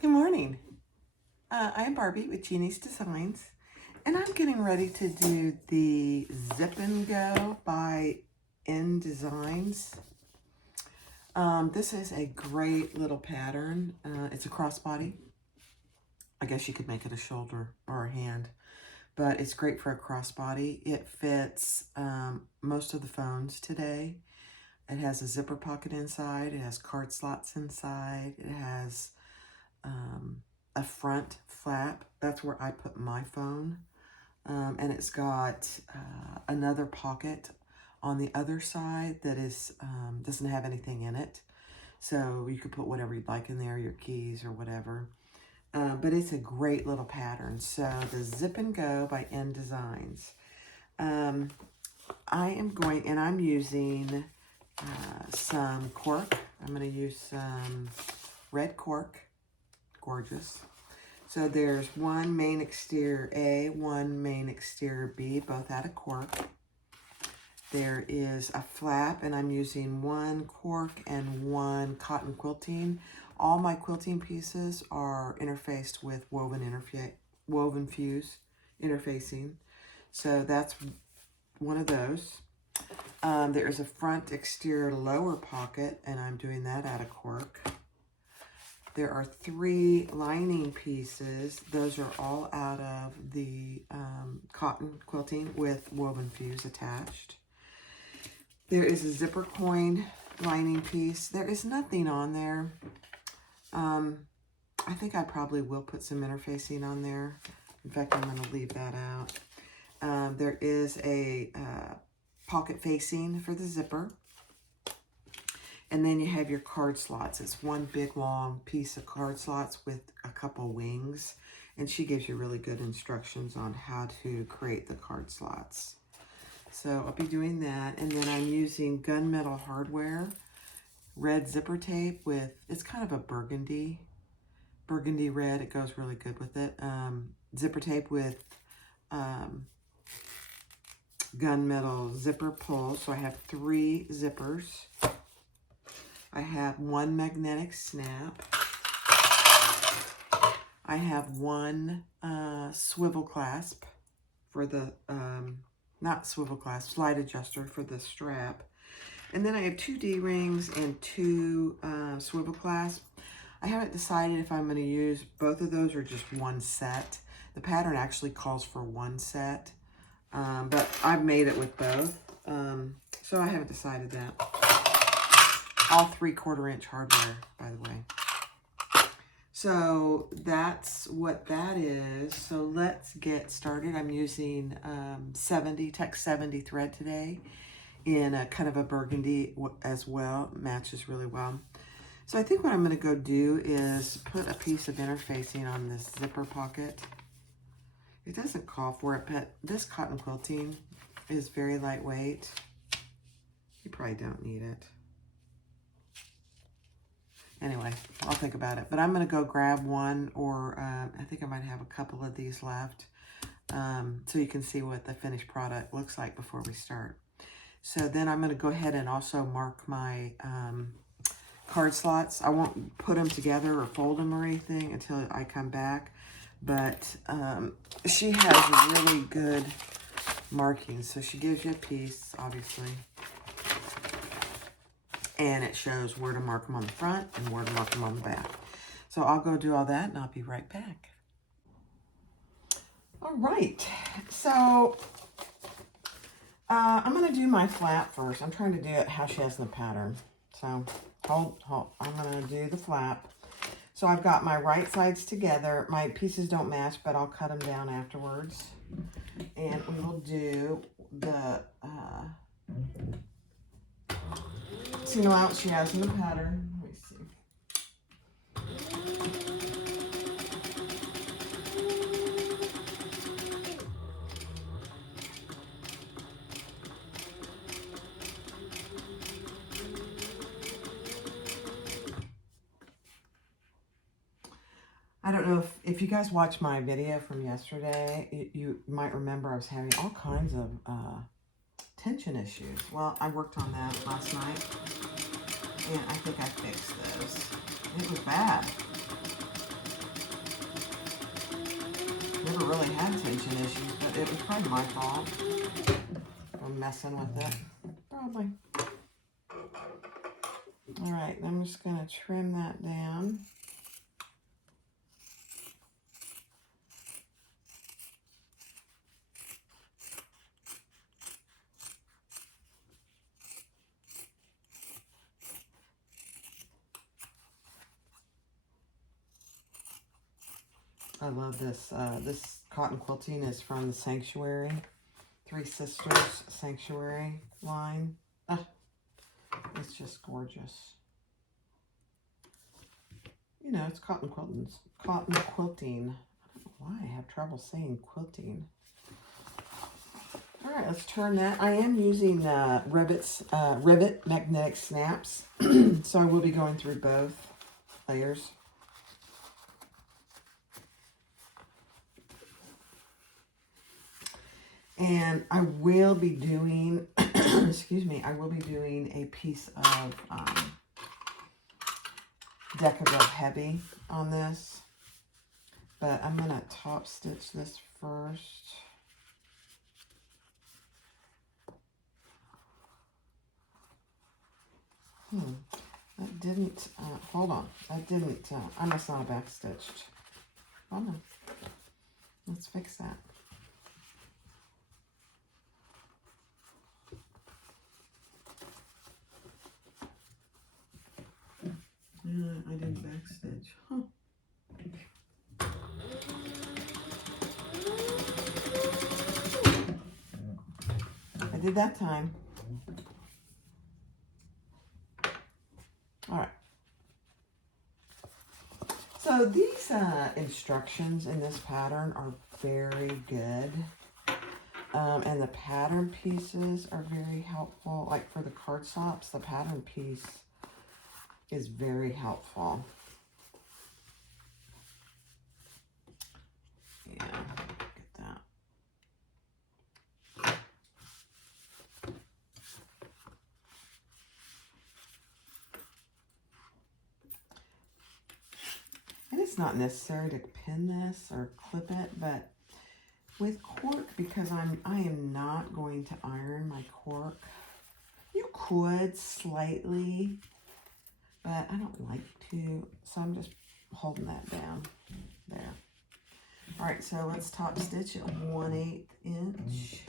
Good morning. I am Barbie with Jeannie's Designs, and I'm getting ready to do the Zip and Go by N Designs. This is a great little pattern. It's a crossbody. I guess you could make it a shoulder or a hand, but it's great for a crossbody. It fits most of the phones today. It has a zipper pocket inside. It has card slots inside. It has a front flap. That's where I put my phone. And it's got another pocket on the other side that is doesn't have anything in it. So you could put whatever you'd like in there, your keys or whatever. But it's a great little pattern. So the Zip and Go by N Designs. I'm using some cork. I'm going to use some red cork. Gorgeous. So there's one main exterior A, one main exterior B, both out of cork. There is a flap, and I'm using one cork and one cotton quilting. All my quilting pieces are interfaced with woven fuse interfacing. So that's one of those. There is a front exterior lower pocket, and I'm doing that out of cork. There are 3 lining pieces. Those are all out of the cotton quilting with woven fuse attached. There is a zipper coin lining piece. There is nothing on there. I think I probably will put some interfacing on there. In fact, I'm going to leave that out. There is a pocket facing for the zipper. And then you have your card slots. It's one big long piece of card slots with a couple wings. And she gives you really good instructions on how to create the card slots. So I'll be doing that. And then I'm using gunmetal hardware, red zipper tape with, it's kind of a burgundy red. It goes really good with it. Zipper tape with gunmetal zipper pull. So I have 3 zippers. I have 1 magnetic snap. I have 1 swivel clasp for the, not swivel clasp, slide adjuster for the strap. And then I have 2 D-rings and 2 swivel clasps. I haven't decided if I'm going to use both of those or just one set. The pattern actually calls for 1 set, but I've made it with both. So I haven't decided that. All 3/4 inch hardware, by the way. So that's what that is. So let's get started. I'm using 70, Tex 70 thread today in a kind of a burgundy as well. Matches really well. So I think what I'm going to go do is put a piece of interfacing on this zipper pocket. It doesn't call for it, but this cotton quilting is very lightweight. You probably don't need it. Anyway, I'll think about it. But I'm going to go grab one, or I think I might have a couple of these left, so you can see what the finished product looks like before we start. So then I'm going to go ahead and also mark my card slots. I won't put them together or fold them or anything until I come back. But she has really good markings. So she gives you a piece, obviously. And it shows where to mark them on the front and where to mark them on the back. So I'll go do all that and I'll be right back. All right, so I'm going to do my flap first. I'm trying to do it how she has in the pattern. So hold, I'm going to do the flap. So I've got my right sides together. My pieces don't match, but I'll cut them down afterwards. And we will do the single out she has in the pattern. Let me see. I don't know if you guys watched my video from yesterday, you might remember I was having all kinds of tension issues. Well, I worked on that last night, and I think I fixed those. It was bad. never really had tension issues, but it was probably my fault for messing with it. Probably. All right, I'm just going to trim that down. I love this. This cotton quilting is from the Sanctuary, Three Sisters Sanctuary line. It's just gorgeous. You know, it's cotton quilting. Cotton quilting. I don't know why I have trouble saying quilting. All right, let's turn that. I am using rivet magnetic snaps, so I will be going through both layers. And I will be doing, excuse me, I will be doing a piece of Decadal Heavy on this. But I'm going to top stitch this first. That didn't, hold on. That didn't, I must not have back stitched. Hold on. Let's fix that. I didn't backstitch. Huh. I did that time. All right. So these instructions in this pattern are very good. And the pattern pieces are very helpful. Like for the cardstops, the pattern piece is very helpful. Yeah, get that. And it's not necessary to pin this or clip it, but with cork, because I am not going to iron my cork. You could slightly, but I don't like to, so I'm just holding that down there. All right, so let's top stitch at 1/8 inch.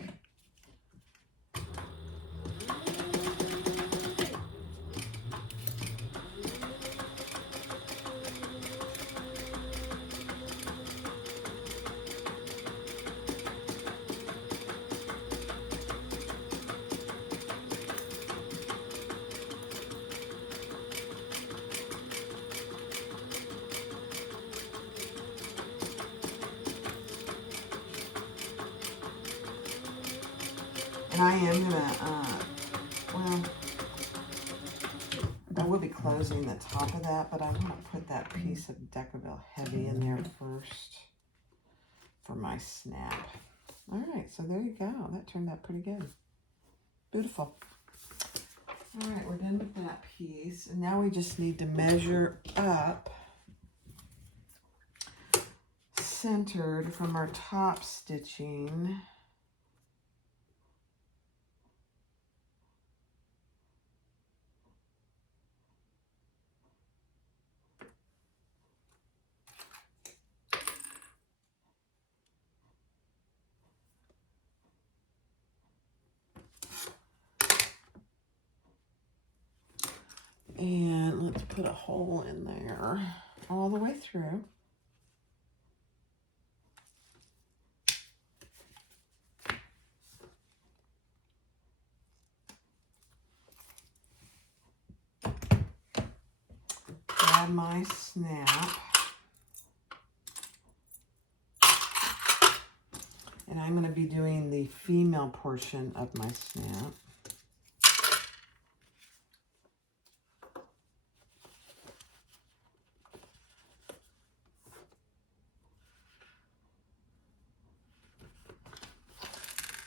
And I am gonna, well, I will be closing the top of that, but I want to put that piece of Decadal Heavy in there first for my snap. All right, so there you go. That turned out pretty good. Beautiful. All right, we're done with that piece. And now we just need to measure up centered from our top stitching. And let's put a hole in there all the way through. Grab my snap. And I'm going to be doing the female portion of my snap.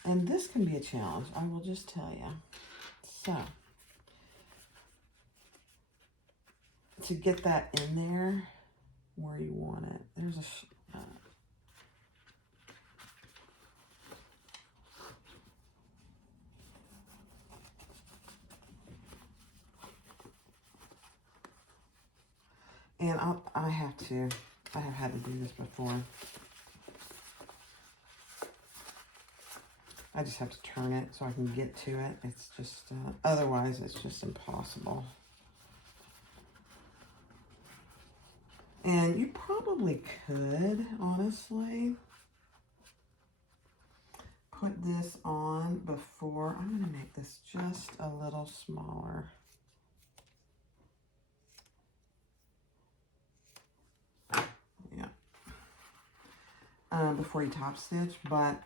And this can be a challenge, I will just tell you. So, to get that in there where you want it, there's a, And I have had to do this before. I just have to turn it so I can get to it. It's just, otherwise it's just impossible. And you probably could, honestly, put this on before. I'm going to make this just a little smaller. Yeah. Before you top stitch, but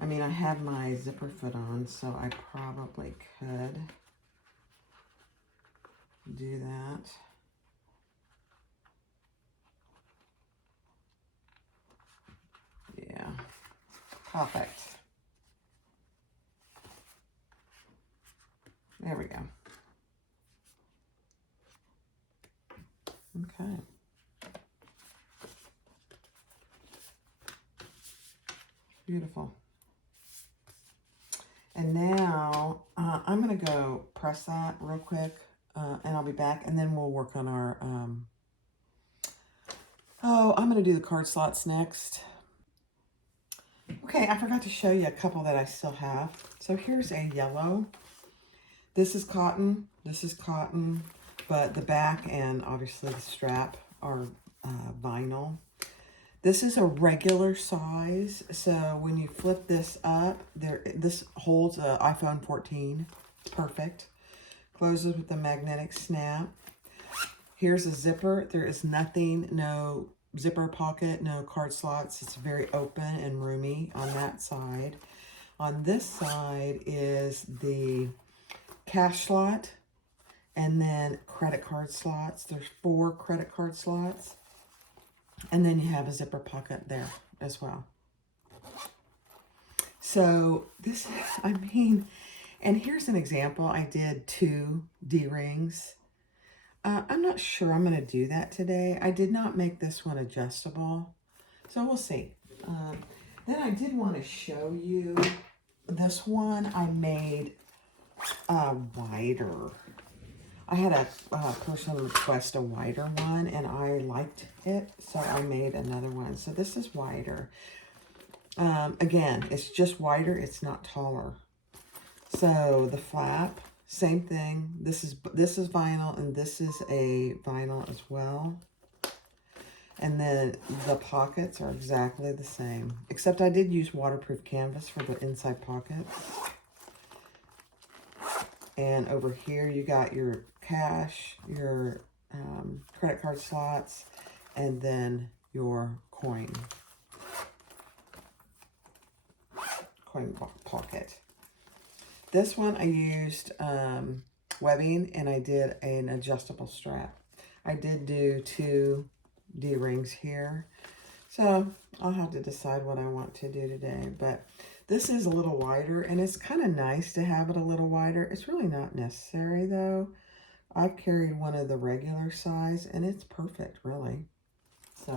I mean, I have my zipper foot on, so I probably could do that. Yeah, perfect. There we go. Okay. Beautiful. And now I'm going to go press that real quick, and I'll be back, and then we'll work on our, I'm going to do the card slots next. Okay, I forgot to show you a couple that I still have. So here's a yellow. This is cotton, but the back and obviously the strap are vinyl. This is a regular size, so when you flip this up, this holds an iPhone 14. It's perfect. Closes with a magnetic snap. Here's a zipper. There is nothing, no zipper pocket, no card slots. It's very open and roomy on that side. On this side is the cash slot and then credit card slots. There's 4 credit card slots. And then you have a zipper pocket there as well. So this, I mean, and here's an example. I did 2 D-rings. I'm not sure I'm going to do that today. I did not make this one adjustable. So we'll see. Then I did want to show you this one I made wider. I had a person request a wider one, and I liked it, so I made another one. So this is wider. Again, it's just wider. It's not taller. So the flap, same thing. This is vinyl, and this is a vinyl as well. And then the pockets are exactly the same, except I did use waterproof canvas for the inside pockets. And over here, you got your cash, your credit card slots, and then your coin pocket. This one I used webbing, and I did an adjustable strap. I did do 2 D-rings here, so I'll have to decide what I want to do today. But this is a little wider, and it's kind of nice to have it a little wider. It's really not necessary, though. I've carried one of the regular size, and it's perfect, really. So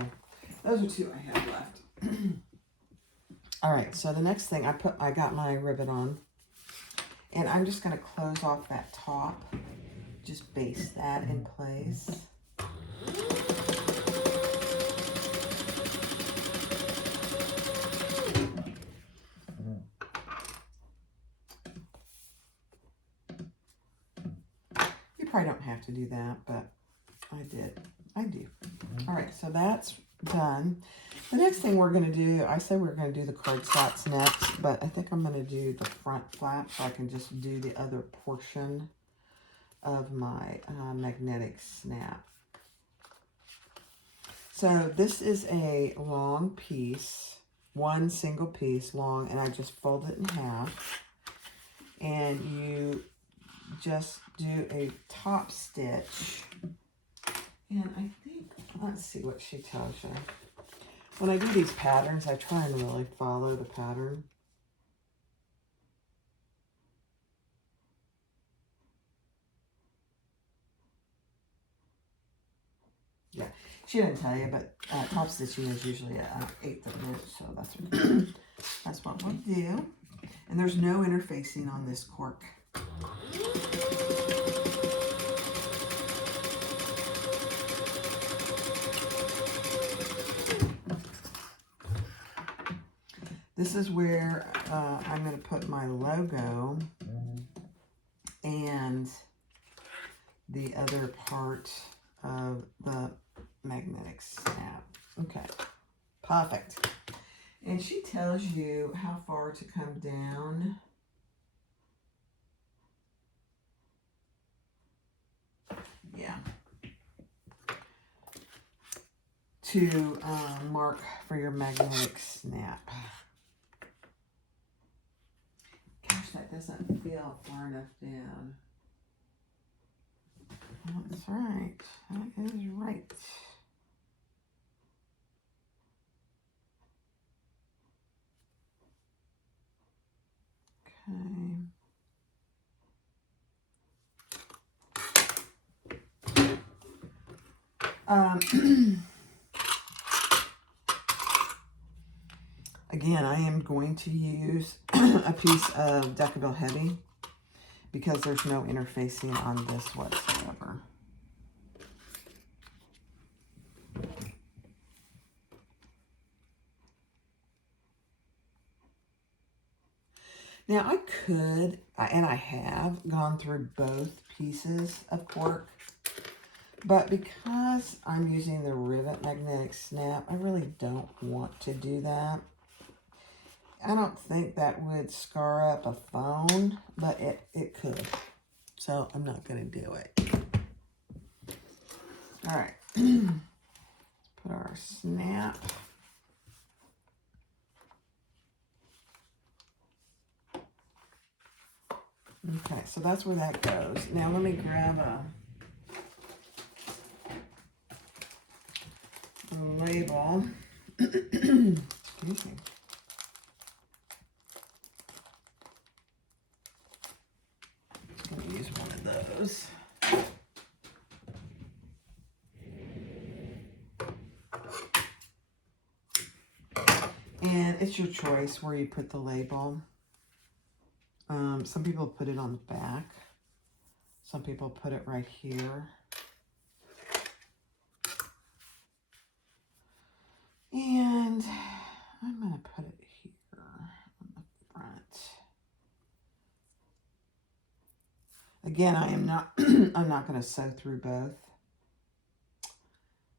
those are 2 I have left. All right, so the next thing, I got my ribbon on, and I'm just going to close off that top, just baste that in place. You probably don't have to do that, but I do. All right, so that's done. The next thing we're going to do, I said we're going to do the card slots next, but I think I'm going to do the front flap so I can just do the other portion of my magnetic snap. So this is a long piece, one single piece long, and I just fold it in half. And you just do a top stitch. And I think, let's see what she tells you. When I do these patterns, I try and really follow the pattern. Yeah, she didn't tell you, but top stitching is usually an 1/8 of an inch, so that's what we'll do. And there's no interfacing on this cork. This is where I'm going to put my logo and the other part of the magnetic snap. Okay, perfect. And she tells you how far to come down. Yeah. To mark for your magnetic snap. Gosh, that doesn't feel far enough down. Oh, that's right. That is right. Okay. Again, I am going to use a piece of Decadal Heavy because there's no interfacing on this whatsoever. Now I could, and I have, gone through both pieces of cork, but because I'm using the rivet magnetic snap, I really don't want to do that. I don't think that would scar up a phone, but it could. So I'm not going to do it. All right. Put our snap. Okay, so that's where that goes. Now let me grab a label. Excuse me. I'm going to use one of those. And it's your choice where you put the label. Some people put it on the back. Some people put it right here. And I'm going to put it here on the front. Again, I'm not going to sew through both.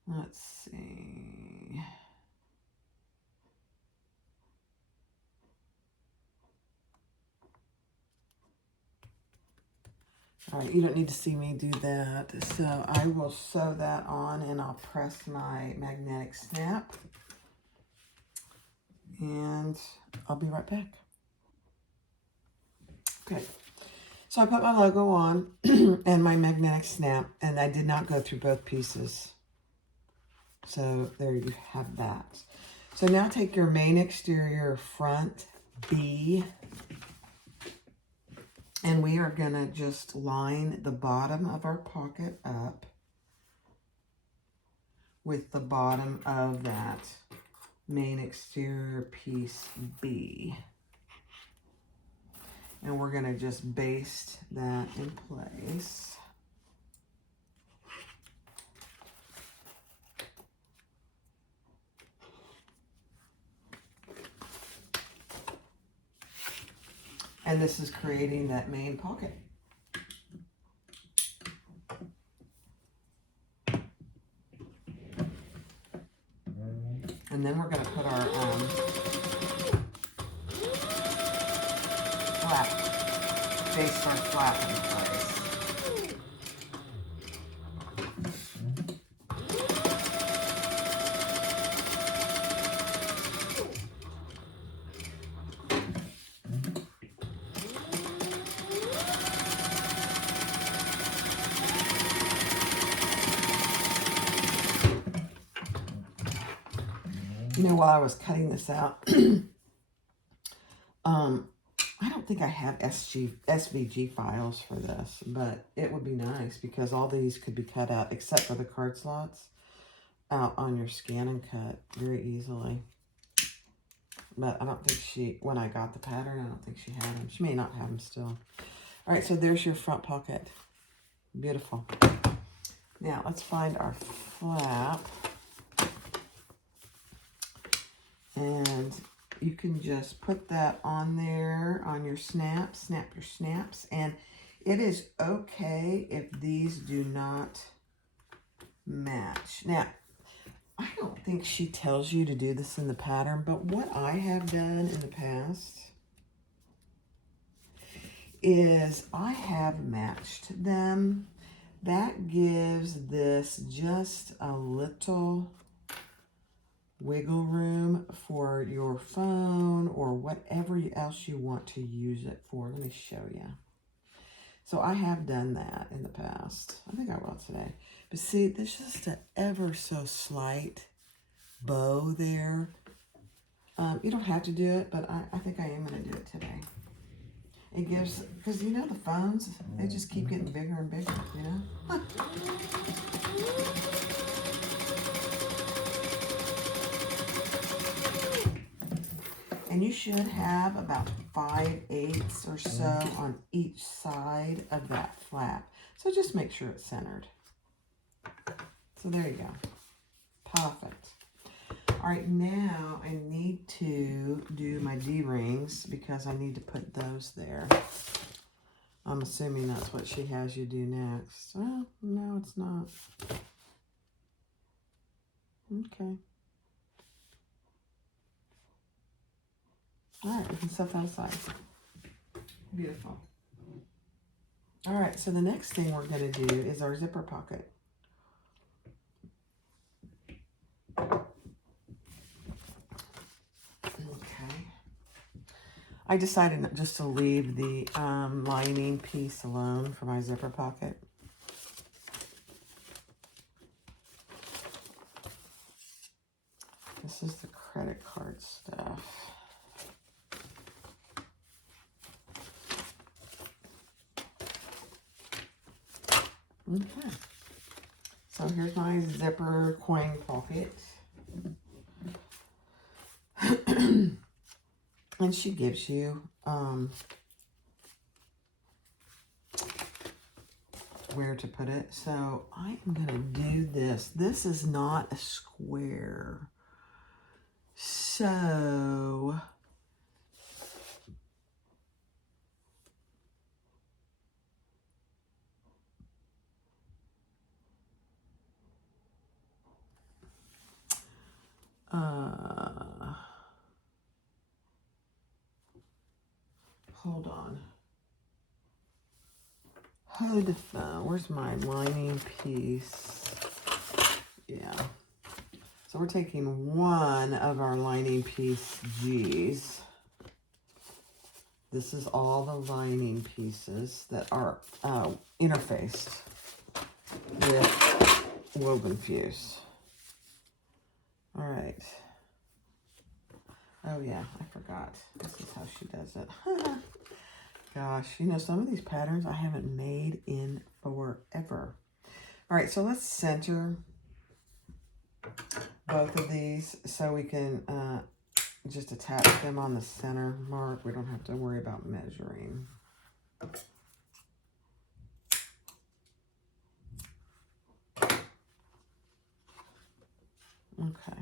Let's see. All right, you don't need to see me do that. So I will sew that on and I'll press my magnetic snap. And I'll be right back. Okay, so I put my logo on and my magnetic snap, and I did not go through both pieces. So there you have that. So now take your main exterior front B, and we are going to just line the bottom of our pocket up with the bottom of that main exterior piece B. And we're going to just baste that in place. And this is creating that main pocket. And then we're going to put our flap, baste our flap in place. You know, while I was cutting this out, I don't think I have SVG files for this, but it would be nice because all these could be cut out except for the card slots out on your scan and cut very easily. But I don't think when I got the pattern, I don't think she had them. She may not have them still. All right, so there's your front pocket. Beautiful. Now let's find our flap. And you can just put that on there on your snaps, snap your snaps, and it is okay if these do not match. Now, I don't think she tells you to do this in the pattern, but what I have done in the past is I have matched them. That gives this just a little wiggle room for your phone or whatever else you want to use it for. Let me show you. So I have done that in the past. I think I will today. But see, there's just an ever so slight bow there. You don't have to do it, but I think I am going to do it today. It gives, because you know the phones, they just keep getting bigger and bigger, you know? And you should have about 5/8 or so on each side of that flap. So just make sure it's centered. So there you go. Perfect. All right, now I need to do my D-rings because I need to put those there. I'm assuming that's what she has you do next. Well, no, it's not. Okay. All right, we can set that aside. Beautiful. All right, so the next thing we're going to do is our zipper pocket. Okay. I decided just to leave the lining piece alone for my zipper pocket. This is the credit card stuff. Okay, so here's my zipper coin pocket. And she gives you where to put it. So I am going to do this. This is not a square. So hold on. Hood phone. Where's my lining piece? Yeah. So we're taking one of our lining piece G's. This is all the lining pieces that are interfaced with woven fuse. All right. Oh yeah, I forgot. This is how she does it. Gosh, you know, some of these patterns I haven't made in forever. All right, so let's center both of these so we can just attach them on the center mark. We don't have to worry about measuring. Okay.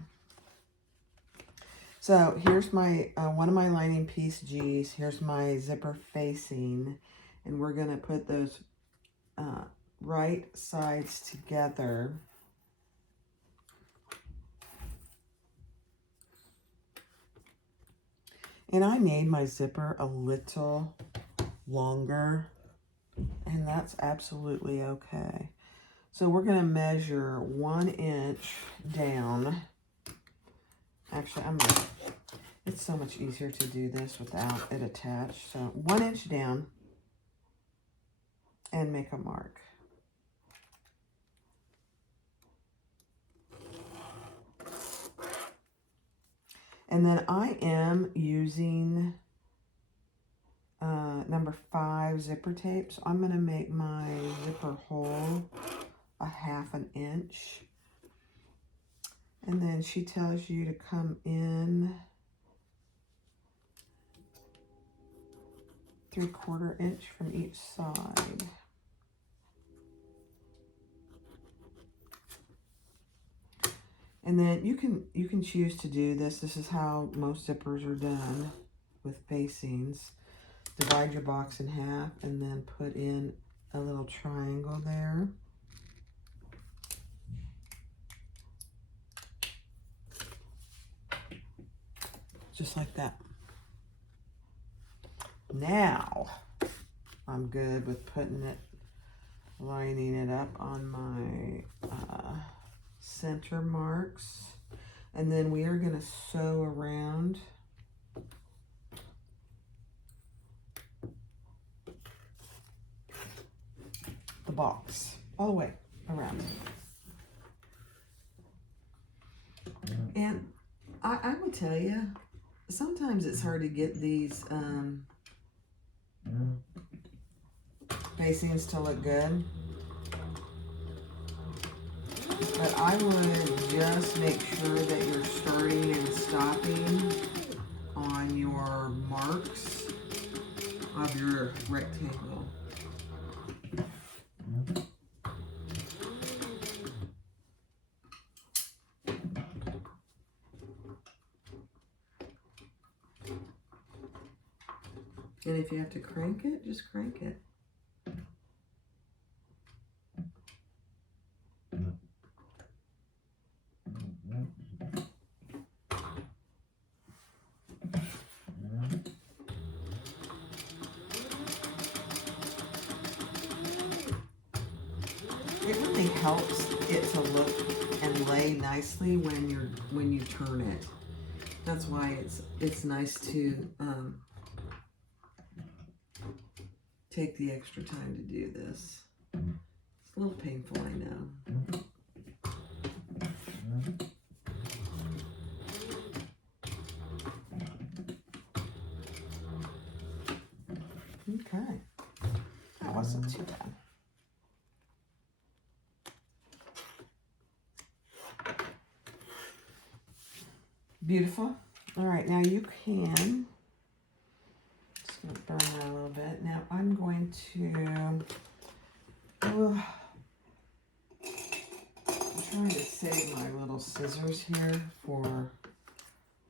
So here's my one of my lining piece G's. Here's my zipper facing, and we're gonna put those right sides together. And I made my zipper a little longer, and that's absolutely okay. So we're going to measure 1 inch down. Actually, it's so much easier to do this without it attached. So 1 inch down and make a mark. And then I am using number 5 zipper tape. So I'm going to make my zipper hole a 1/2 inch. And then she tells you to come in 3/4 inch from each side. And then you can choose to do this. This is how most zippers are done with facings. Divide your box in half and then put in a little triangle there. Just like that. Now, I'm good with putting it, lining it up on my center marks. And then we are going to sew around the box, all the way around. And I will tell you, sometimes it's hard to get these facings to look good. But I would just make sure that you're starting and stopping on your marks of your rectangle. And if you have to crank it, just crank it. It really helps it to look and lay nicely when you turn it. That's why it's nice to take the extra time to do this. It's a little painful, I know. Okay, that wasn't too bad. Beautiful. All right, now you can, just gonna burn that a little bit. Now I'm going to, I'm trying to save my little scissors here for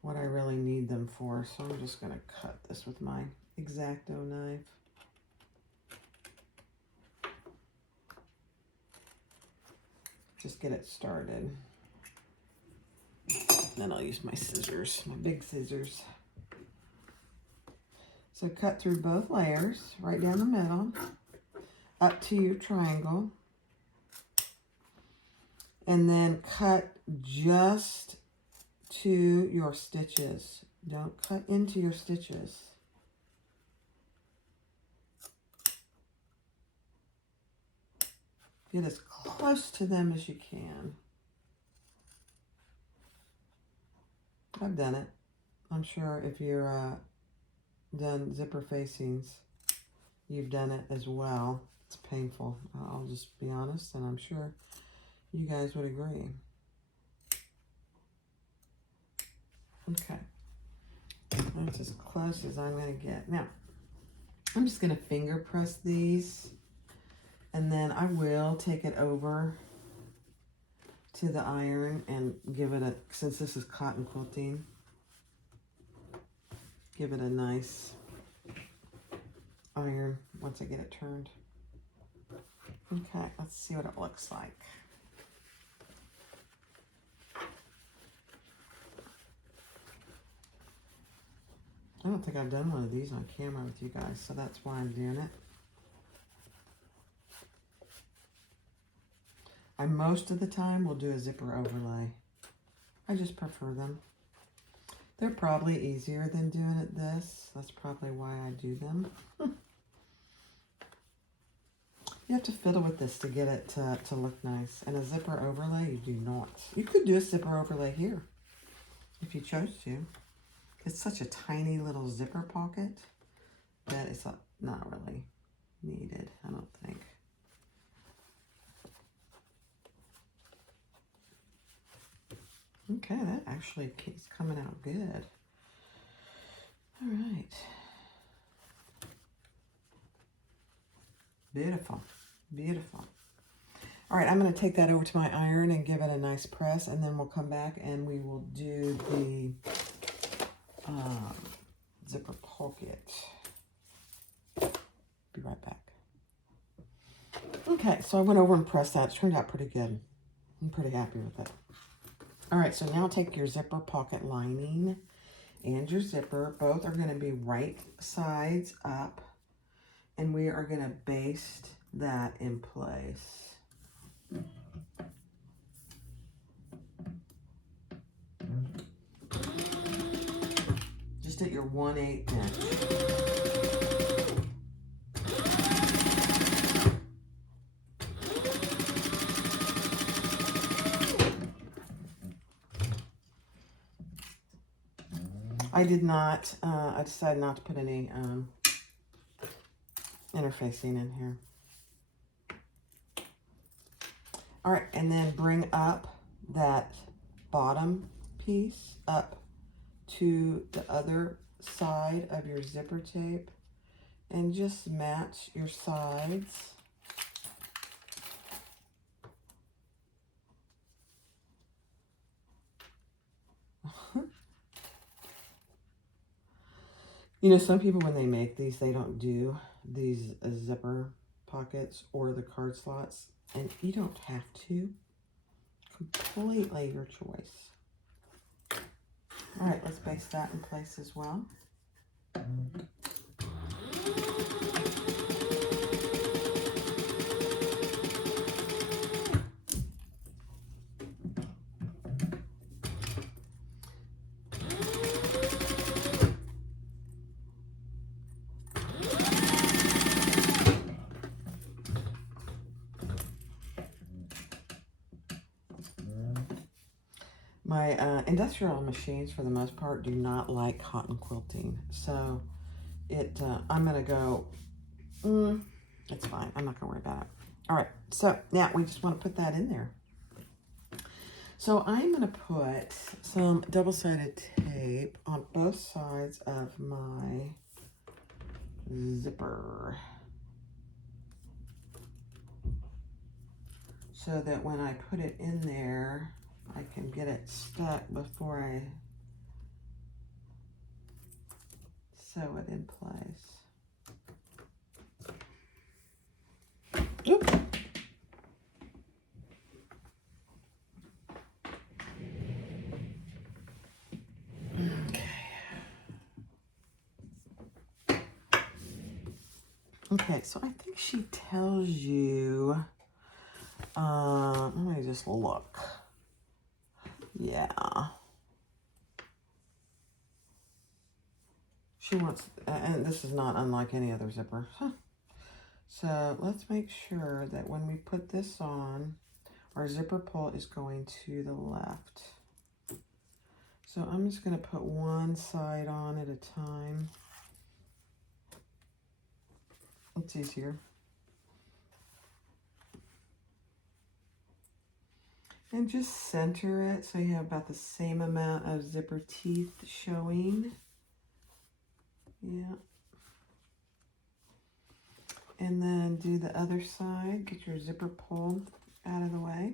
what I really need them for. So I'm just gonna cut this with my X-Acto knife. Just get it started. Then I'll use my scissors, my big scissors. So cut through both layers, right down the middle, up to your triangle. And then cut just to your stitches. Don't cut into your stitches. Get as close to them as you can. I've done it. I'm sure if you're done zipper facings, you've done it as well. It's painful. I'll just be honest, and I'm sure you guys would agree. Okay. That's as close as I'm going to get. Now, I'm just going to finger press these, and then I will take it over to the iron and give it a, since this is cotton quilting, give it a nice iron once I get it turned. Okay, let's see what it looks like. I don't think I've done one of these on camera with you guys, so that's why I'm doing it. I most of the time will do a zipper overlay. I just prefer them. They're probably easier than doing it this. That's probably why I do them. You have to fiddle with this to get it to look nice. And a zipper overlay, you do not. You could do a zipper overlay here if you chose to. It's such a tiny little zipper pocket that it's not really needed, I don't think. Okay, that actually is coming out good. All right. Beautiful, beautiful. All right, I'm going to take that over to my iron and give it a nice press, and then we'll come back and we will do the zipper pocket. Be right back. Okay, so I went over and pressed that. It turned out pretty good. I'm pretty happy with it. All right, so now take your zipper pocket lining and your zipper. Both are going to be right sides up, and we are going to baste that in place. Just at your 1/8 inch. I did not, I decided not to put any interfacing in here. All right, and then bring up that bottom piece up to the other side of your zipper tape and just match your sides. You know, some people, when they make these, they don't do these zipper pockets or the card slots, and you don't have to. Completely your choice. All right, let's baste that in place as well. My industrial machines, for the most part, do not like cotton quilting. So I'm going to go, it's fine. I'm not going to worry about it. All right, so now we just want to put that in there. So I'm going to put some double-sided tape on both sides of my zipper, so that when I put it in there, I can get it stuck before I sew it in place. Oops. Okay, so I think she tells you, let me just look. Yeah. She wants, and this is not unlike any other zipper. So let's make sure that when we put this on, our zipper pull is going to the left. So I'm just going to put one side on at a time. It's easier. And just center it so you have about the same amount of zipper teeth showing. Yeah. And then do the other side. Get your zipper pull out of the way.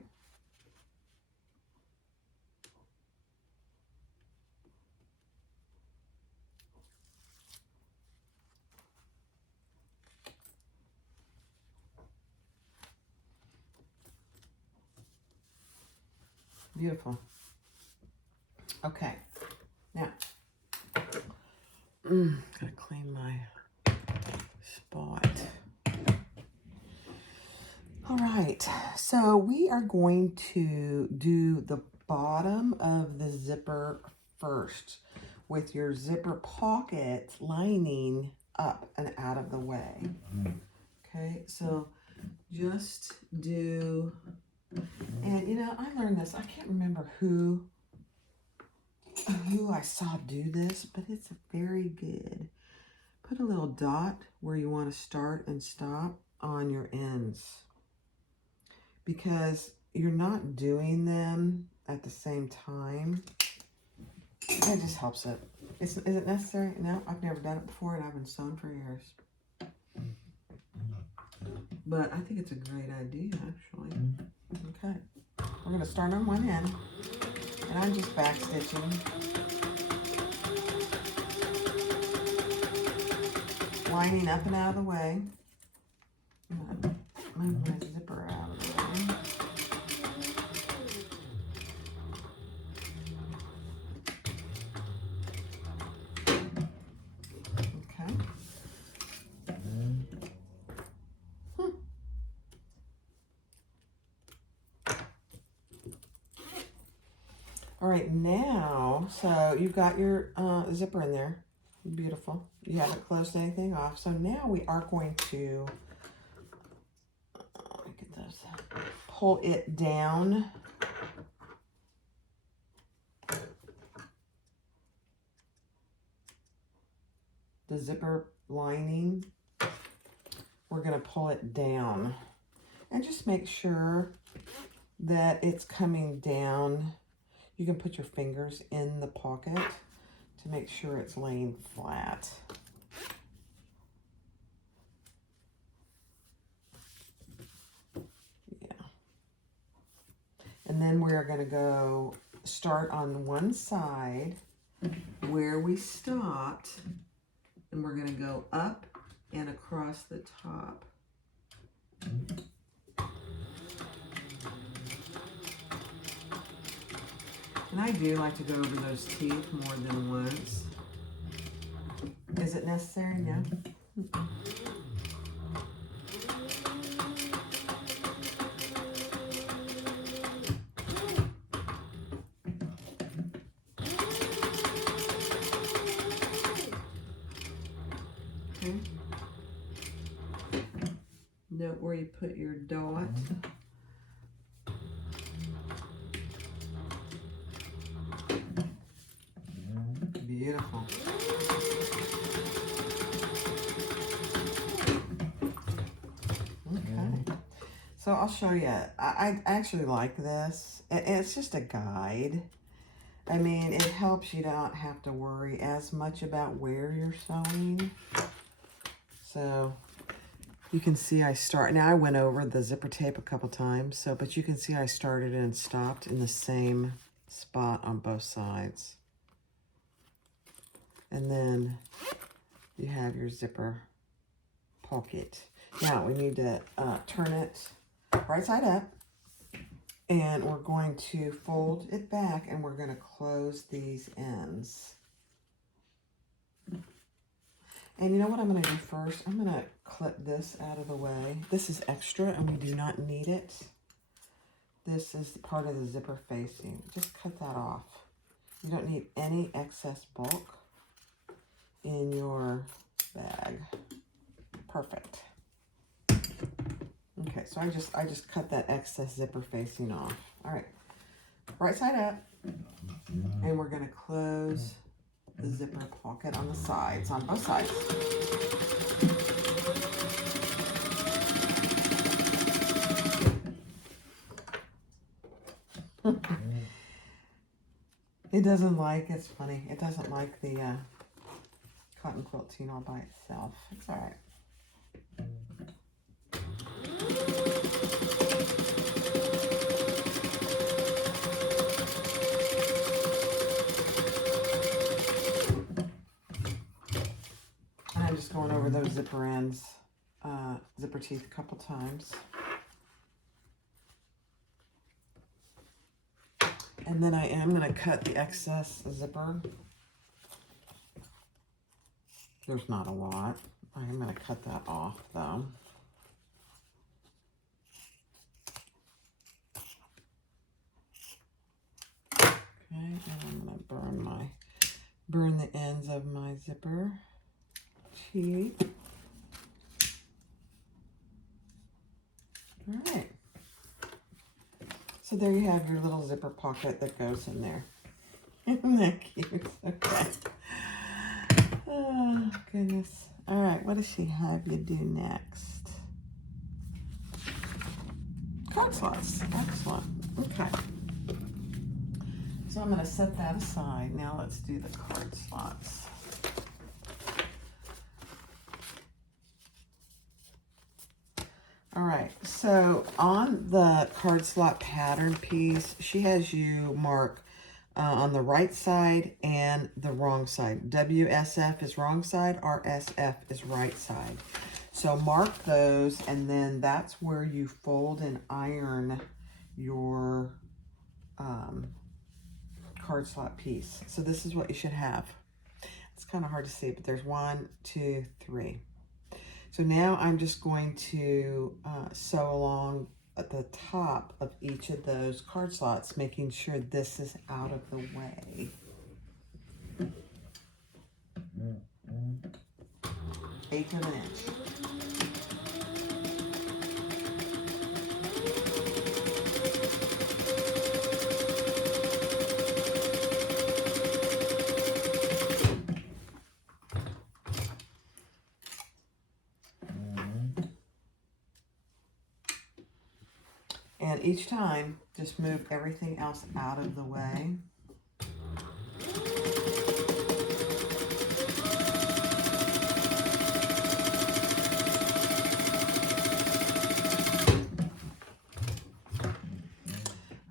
Beautiful. Okay. Now, gotta clean my spot. All right, so we are going to do the bottom of the zipper first with your zipper pocket lining up and out of the way. Okay, so just do, and you know, I learned this, I can't remember who I saw do this, but it's very good. Put a little dot where you want to start and stop on your ends, because you're not doing them at the same time. It just helps it. Is it necessary? No, I've never done it before, and I've been sewing for years. but I think it's a great idea, actually. Okay, we're going to start on one end, and I'm just back stitching. Lining up and out of the way. I'm going to move my zipper out of the way. Okay. All right, now, so you've got your zipper in there. Beautiful. You haven't closed anything off. So now we are going to get those, pull it down. The zipper lining, we're going to pull it down. And just make sure that it's coming down. You can put your fingers in the pocket to make sure it's laying flat. Yeah. And then we're going to go start on one side where we stopped, and we're going to go up and across the top. And I do like to go over those teeth more than once. Is it necessary? No. Okay. Note where you put your dot. Beautiful. Okay. So I'll show you. I actually like this. It's just a guide. I mean, it helps you not have to worry as much about where you're sewing. So you can see I start. Now I went over the zipper tape a couple times. So, but you can see I started and stopped in the same spot on both sides. And then you have your zipper pocket. Now we need to turn it right side up, and we're going to fold it back, and we're going to close these ends. And you know what I'm going to do first? I'm going to clip this out of the way. This is extra, and we do not need it. This is part of the zipper facing. Just cut that off. You don't need any excess bulk in your bag. Perfect. Okay, so I just cut that excess zipper facing off. All right, right side up, and we're gonna close the zipper pocket on the sides, on both sides. It doesn't like, it's funny, it doesn't like the cotton quilting all by itself. It's all right. I'm just going over those zipper ends, zipper teeth a couple times. And then I am going to cut the excess zipper. There's not a lot. I am going to cut that off though. Okay, and I'm going to burn the ends of my zipper teeth. All right. So there you have your little zipper pocket that goes in there. Isn't that cute? Okay. Oh, goodness. All right, what does she have you do next? Card slots. Excellent. Okay. So I'm going to set that aside. Now let's do the card slots. All right, so on the card slot pattern piece, she has you mark on the right side and the wrong side. WSF is wrong side, RSF is right side. So mark those, and then that's where you fold and iron your card slot piece. So this is what you should have. It's kind of hard to see, but there's 1, 2, 3. So now I'm just going to sew along at the top of each of those card slots, making sure this is out of the way. 1/8 of an inch. And each time, just move everything else out of the way.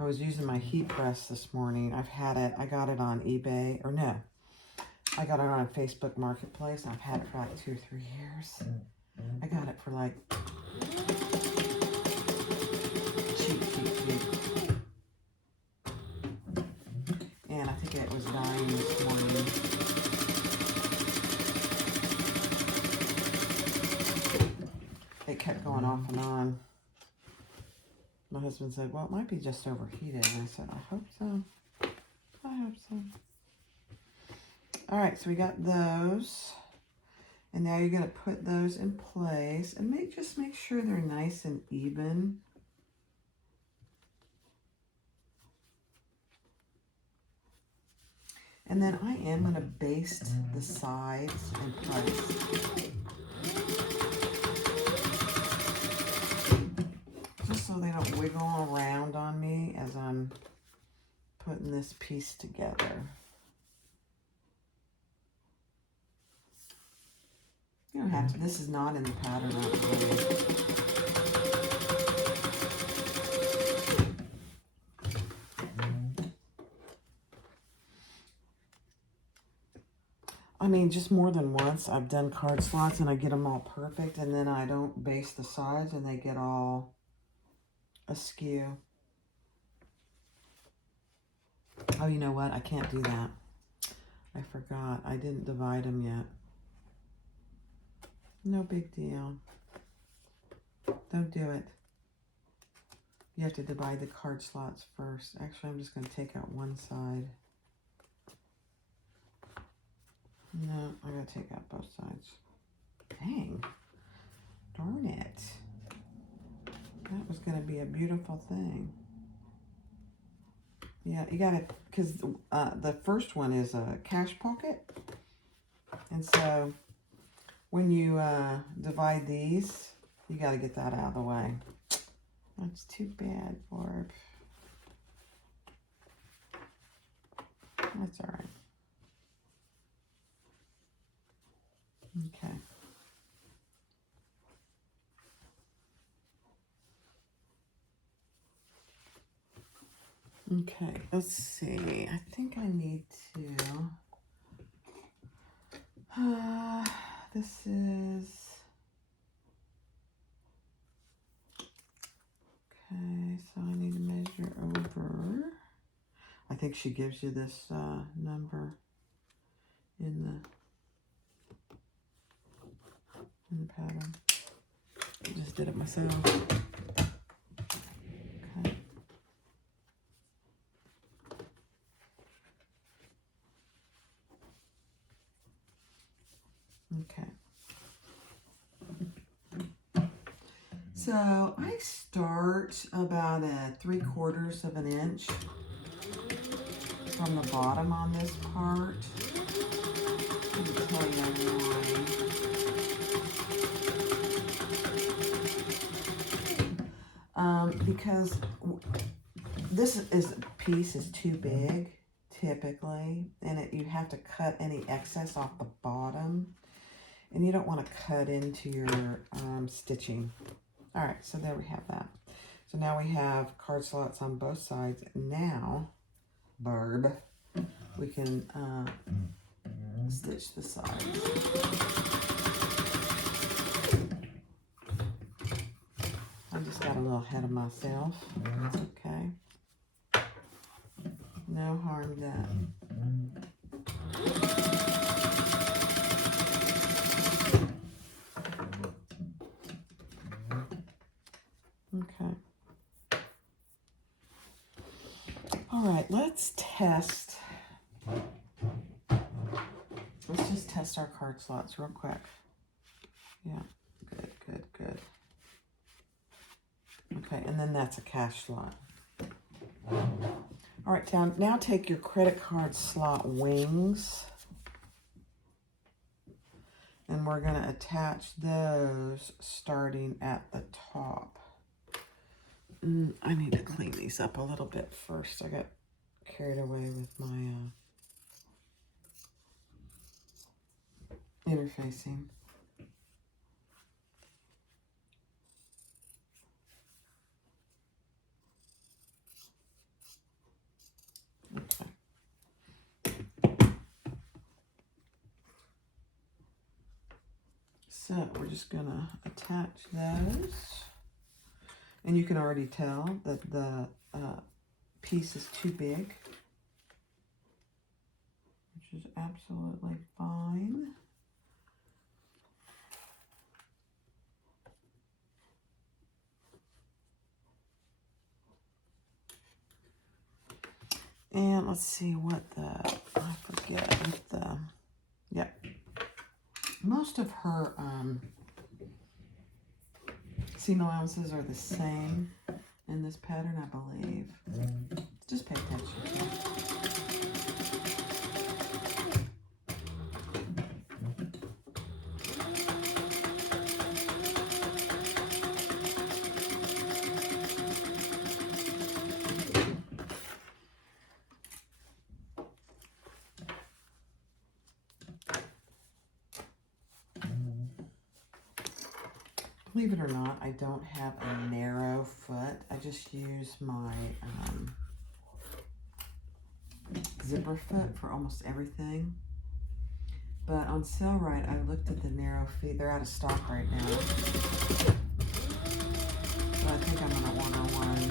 I was using my heat press this morning. I've had it, I got it on eBay, or no, I got it on Facebook Marketplace. I've had it for like 2 or 3 years. I got it for like cheap. And I think it was dying this morning. It kept going off and on. My husband said, well, it might be just overheated. And I said, I hope so. I hope so. All right, so we got those. And now you're going to put those in place. And just make sure they're nice and even. And then I am going to baste the sides and place. Just so they don't wiggle around on me as I'm putting this piece together. You don't have to, this is not in the pattern I mean, just more than once I've done card slots and I get them all perfect, and then I don't baste the sides and they get all askew. Oh, you know what? I can't do that. I forgot. I didn't divide them yet. No big deal. Don't do it. You have to divide the card slots first. Actually, I'm just going to take out one side. No, I gotta take out both sides. Dang. Darn it. That was gonna be a beautiful thing. Yeah, you gotta, because the first one is a cash pocket. And so when you divide these, you gotta get that out of the way. That's too bad, Barb. That's all right. Okay. Okay, let's see. I think I need to. This is. Okay, so I need to measure over. I think she gives you this number in the pattern. I just did it myself. Okay. Okay. So I start about a 3/4 of an inch from the bottom on this part. Let me tell you why. Because this piece is too big typically, and you have to cut any excess off the bottom, and you don't want to cut into your stitching. All right, so there we have that. So now we have card slots on both sides. Now, Barb, we can stitch the sides. I just got a little ahead of myself. That's okay. No harm done. Okay. All right, let's test. Let's just test our card slots real quick. Yeah, good, good, good. Okay, and then that's a cash slot. All right, now take your credit card slot wings, and we're going to attach those starting at the top. I need to clean these up a little bit first. I got carried away with my interfacing. Okay. So we're just going to attach those. And you can already tell that the piece is too big, which is absolutely fine. And let's see what I forget what yep. Most of her seam allowances are the same in this pattern, I believe. Just pay attention. Believe it or not, I don't have a narrow foot. I just use my zipper foot for almost everything. But on Sellrite, I looked at the narrow feet. They're out of stock right now. So I think I'm going to order one.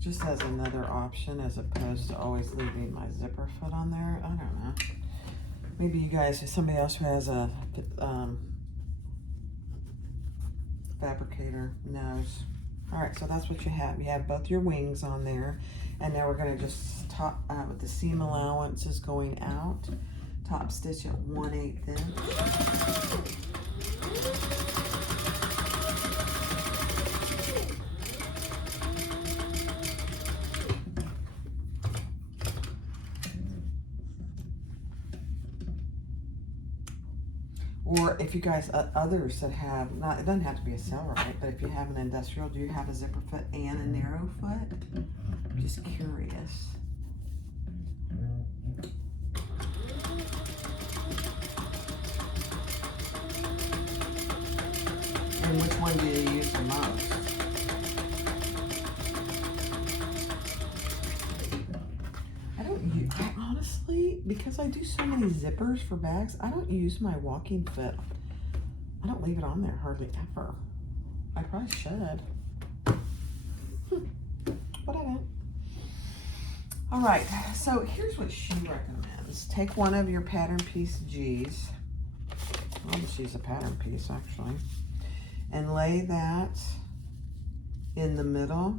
Just as another option, as opposed to always leaving my zipper foot on there. I don't know. Maybe you guys, somebody else who has a fabricator knows. All right, so that's what you have. You have both your wings on there, and now we're going to just top with the seam allowances going out. Top stitch at 1/8 inch. Or if you guys, others that have, it doesn't have to be a Sellrite, but if you have an industrial, do you have a zipper foot and a narrow foot? I'm just curious. And which one do you use the most? I honestly, because I do so many zippers for bags, I don't use my walking foot. I don't leave it on there hardly ever. I probably should. But I don't. All right, so here's what she recommends. Take one of your pattern piece G's. I'll just use a pattern piece, actually. And lay that in the middle.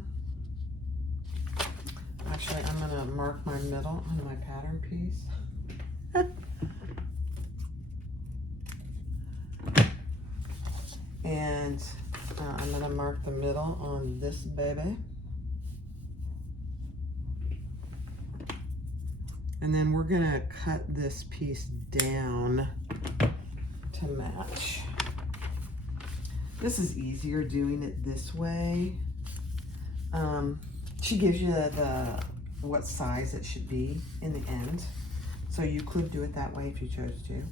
Actually, I'm going to mark my middle on my pattern piece. And I'm going to mark the middle on this baby. And then we're going to cut this piece down to match. This is easier doing it this way. She gives you the what size it should be in the end. So you could do it that way if you chose to.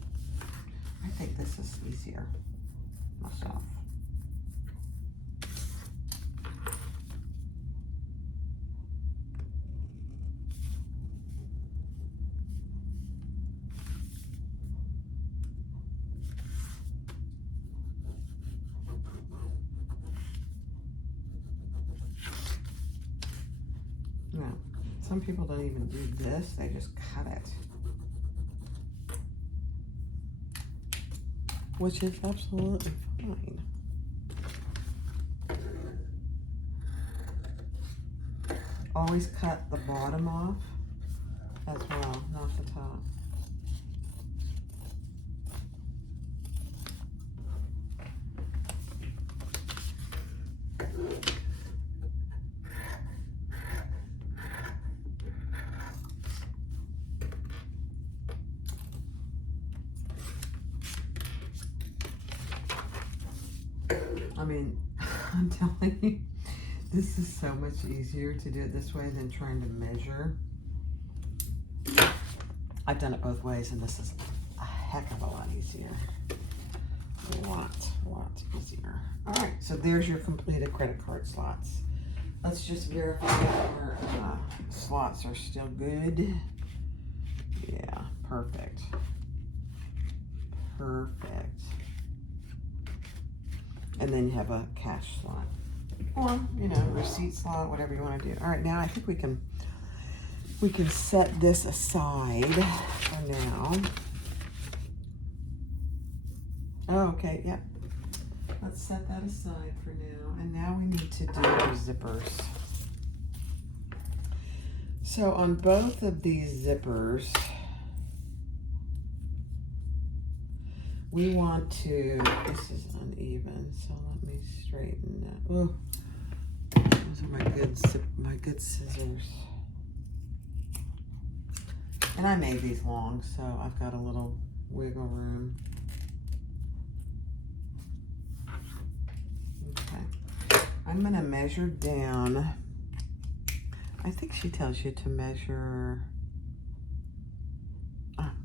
I think this is easier myself. No, some people don't even do this, they just cut it. Which is absolutely fine. Always cut the bottom off as well, not the top. I mean, I'm telling you, this is so much easier to do it this way than trying to measure. I've done it both ways, and this is a heck of a lot easier. A lot easier. All right, so there's your completed credit card slots. Let's just verify that our slots are still good. Yeah, perfect. Perfect. And then you have a cash slot. Or, you know, receipt slot, whatever you want to do. All right, now I think we can set this aside for now. Oh, okay, yeah. Let's set that aside for now. And now we need to do our zippers. So on both of these zippers, we want to, this is uneven, so let me straighten that. Oh, those are my good scissors. And I made these long, so I've got a little wiggle room. Okay, I'm gonna measure down. I think she tells you to measure,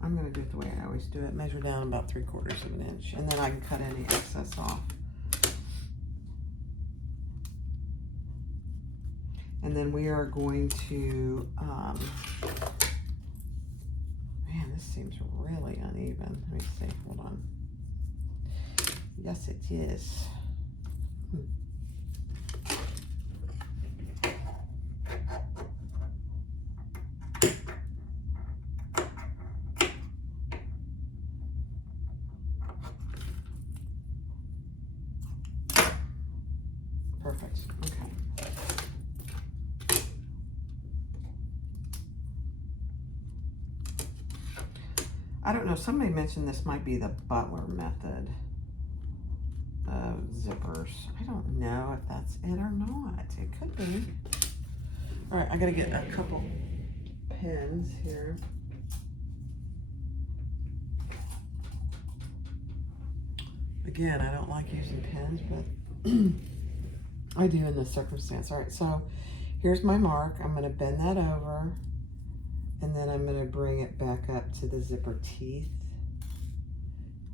I'm gonna do it the way I always do it. Measure down about 3/4 of an inch, and then I can cut any excess off. And then we are going to, man, this seems really uneven. Let me see, hold on. Yes, it is. Perfect, okay. I don't know, somebody mentioned this might be the Butler method of zippers. I don't know if that's it or not. It could be. All right, I gotta get a couple pins here. Again, I don't like using pins, but I do in this circumstance. All right, so here's my mark. I'm gonna bend that over, and then I'm gonna bring it back up to the zipper teeth,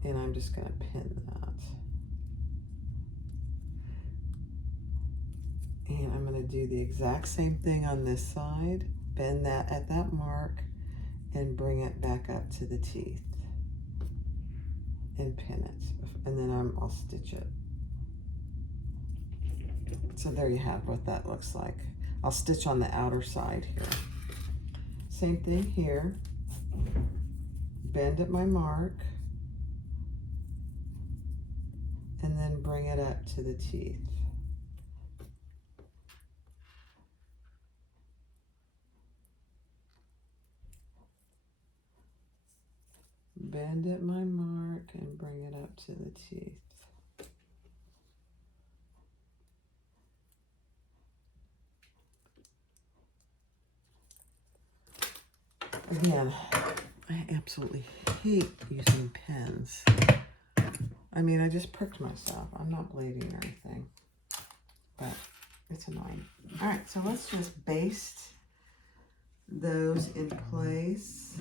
and I'm just gonna pin that. And I'm gonna do the exact same thing on this side, bend that at that mark, and bring it back up to the teeth, and pin it, and then I'll stitch it. So there you have what that looks like. I'll stitch on the outer side here. Same thing here. Bend at my mark, and then bring it up to the teeth. Bend at my mark and bring it up to the teeth. Again, I absolutely hate using pens. I mean, I just pricked myself. I'm not bleeding or anything, but it's annoying. All right, so let's just baste those in place.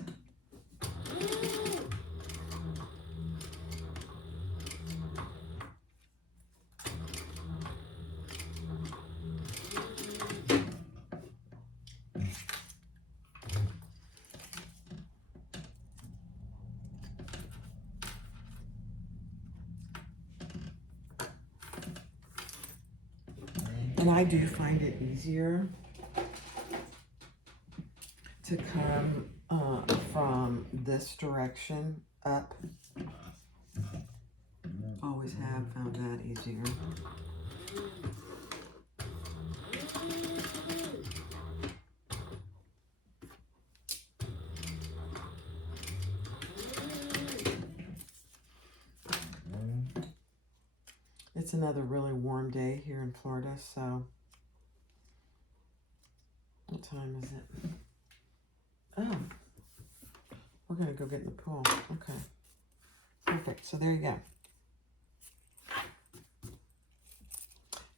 And I do find it easier to come from this direction up. Always have found that easier. It's another really warm day here in Florida, so what time is it? Oh, we're gonna go get in the pool. Okay, perfect. So there you go.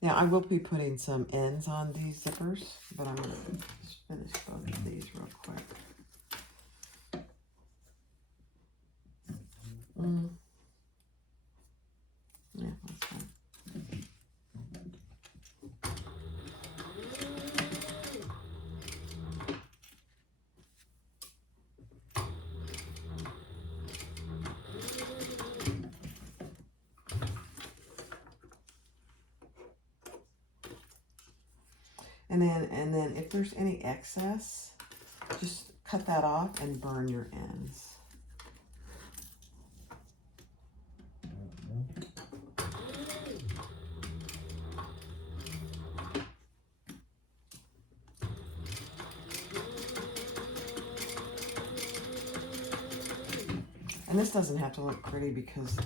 Now I will be putting some ends on these zippers, but I'm gonna just finish both of these real quick. Yeah, that's fine. And then if there's any excess, just cut that off and burn your ends. And this doesn't have to look pretty because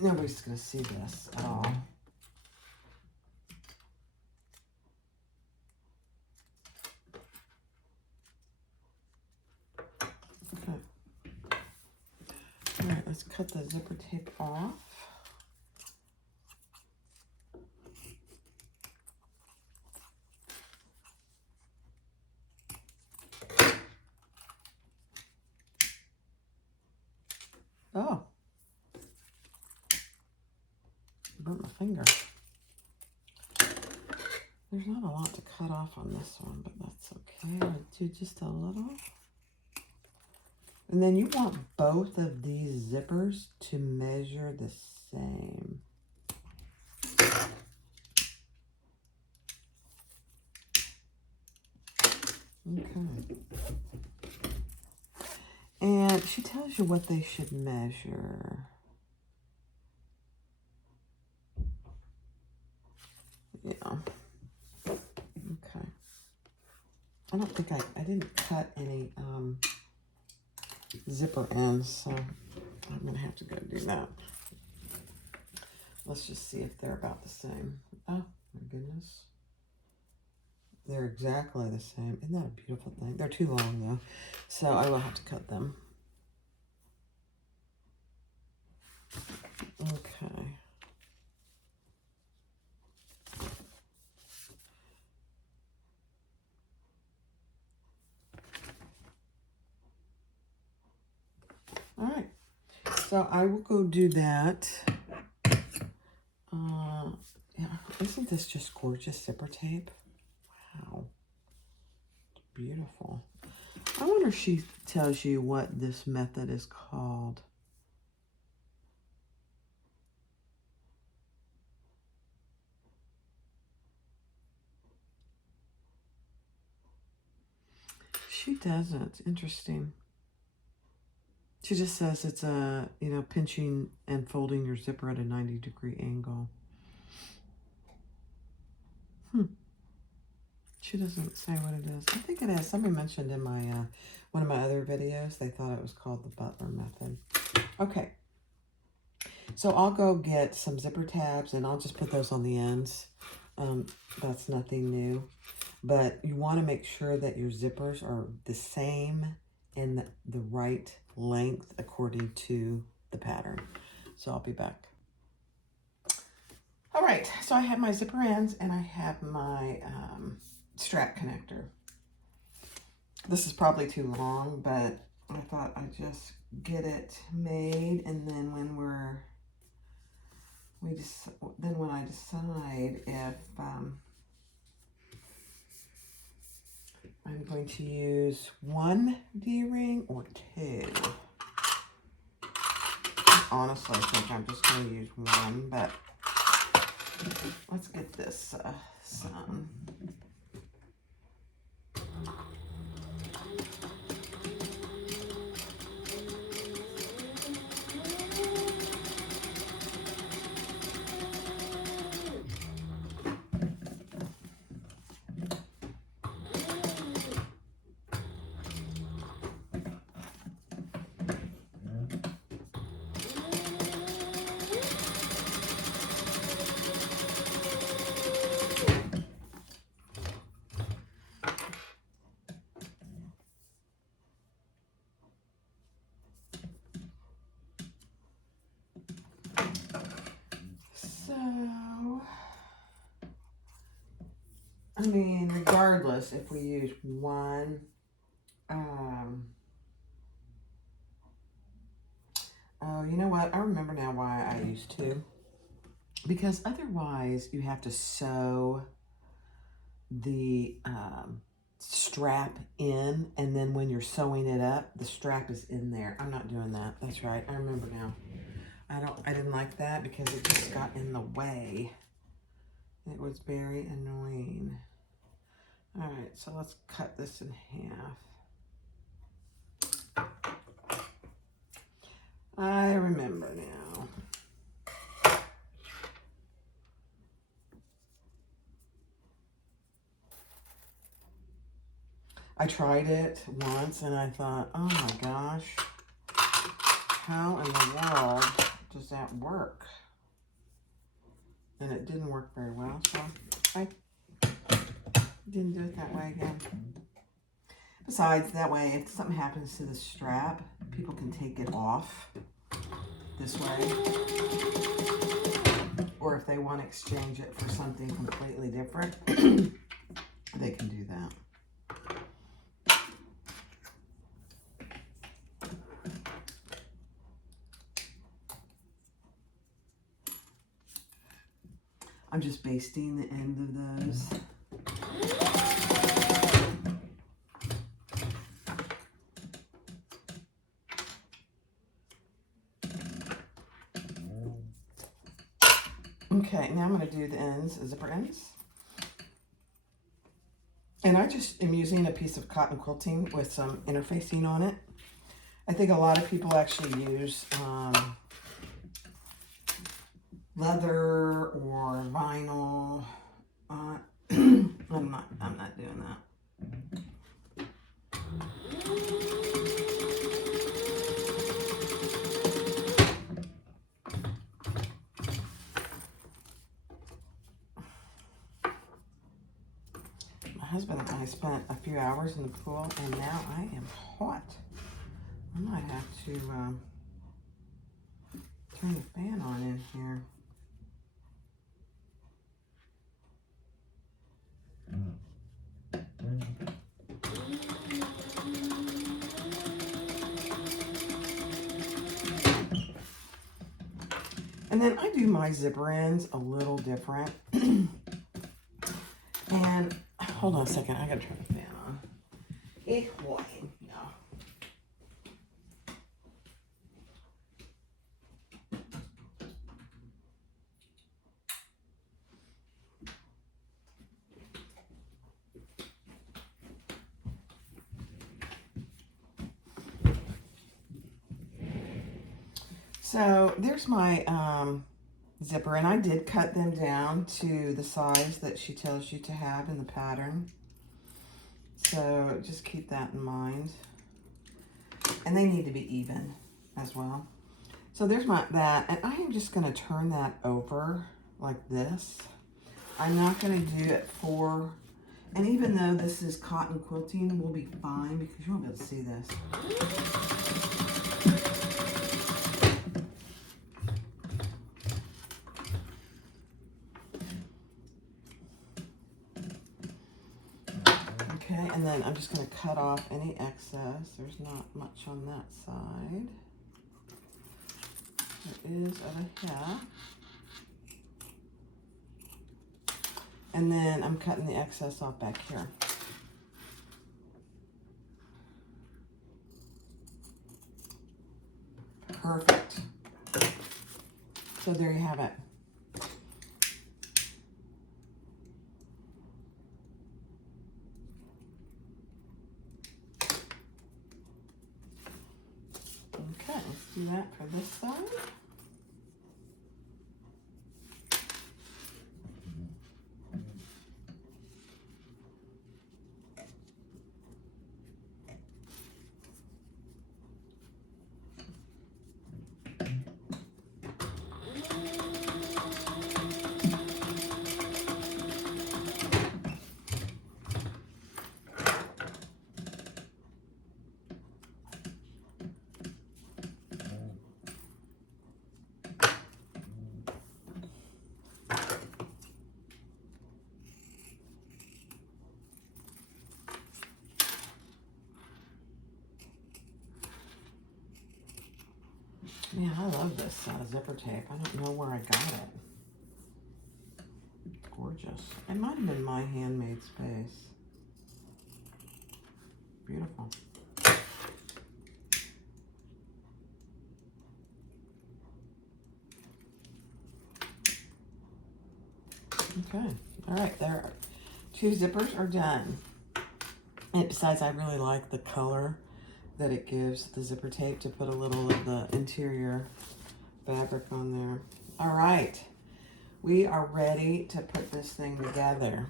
nobody's going to see this at all. Okay. All right, let's cut the zipper tape off. Oh. Burnt my finger. There's not a lot to cut off on this one, but that's okay. I'll do just a little. And then you want both of these zippers to measure the same. Okay. And she tells you what they should measure. Yeah. Okay. I don't think I didn't cut any zipper ends, so I'm going to have to go do that. Let's just see if they're about the same. Oh, my goodness. They're exactly the same. Isn't that a beautiful thing? They're too long, though, so I will have to cut them. Okay. All right. So I will go do that. Yeah, isn't this just gorgeous zipper tape? Wow. It's beautiful. I wonder if she tells you what this method is called. She doesn't. Interesting. She just says it's a, pinching and folding your zipper at a 90-degree angle. She doesn't say what it is. I think it is. Somebody mentioned in my one of my other videos, they thought it was called the Butler method. Okay. So I'll go get some zipper tabs and I'll just put those on the ends. That's nothing new. But you want to make sure that your zippers are the same and the right length according to the pattern. So I'll be back. All right, so I have my zipper ends and I have my strap connector. This is probably too long, but I thought I'd just get it made, and then when when I decide if I'm going to use one D-ring or two. Honestly, I think I'm just going to use one, but let's get this sun. So, I mean, regardless if we use one, oh, you know what? I remember now why I use two. Because otherwise you have to sew the strap in, and then when you're sewing it up, the strap is in there. I'm not doing that. That's right. I remember now. I didn't like that because it just got in the way. It was very annoying. All right, so let's cut this in half. I remember now. I tried it once and I thought, oh my gosh, how in the world does that work? And it didn't work very well, so I didn't do it that way again. Besides, that way, if something happens to the strap, people can take it off this way. Or if they want to exchange it for something completely different, they can do that. I'm just basting the end of those. Okay, now I'm going to do the ends, zipper ends. And I just am using a piece of cotton quilting with some interfacing on it. I think a lot of people actually use leather or vinyl. I'm not doing that. My husband and I spent a few hours in the pool, and now I am hot. I might have to turn the fan on in here. And then I do my zipper ends a little different. And hold on a second, I gotta turn the fan on. Boy, no. So there's my zipper, and I did cut them down to the size that she tells you to have in the pattern. So just keep that in mind. And they need to be even as well. So there's that, and I am just going to turn that over like this. I'm not going to do it for, and even though this is cotton quilting, we'll be fine because you won't be able to see this. Okay, and then I'm just going to cut off any excess. There's not much on that side. There is over here. And then I'm cutting the excess off back here. Perfect. So there you have it. Okay, let's do that for this side. Man, I love this zipper tape. I don't know where I got it. It's gorgeous. It might have been my handmade space. Beautiful. Okay. All right. There. 2 zippers are done. And besides, I really like the color that it gives the zipper tape to put a little of the interior fabric on there. All right, we are ready to put this thing together.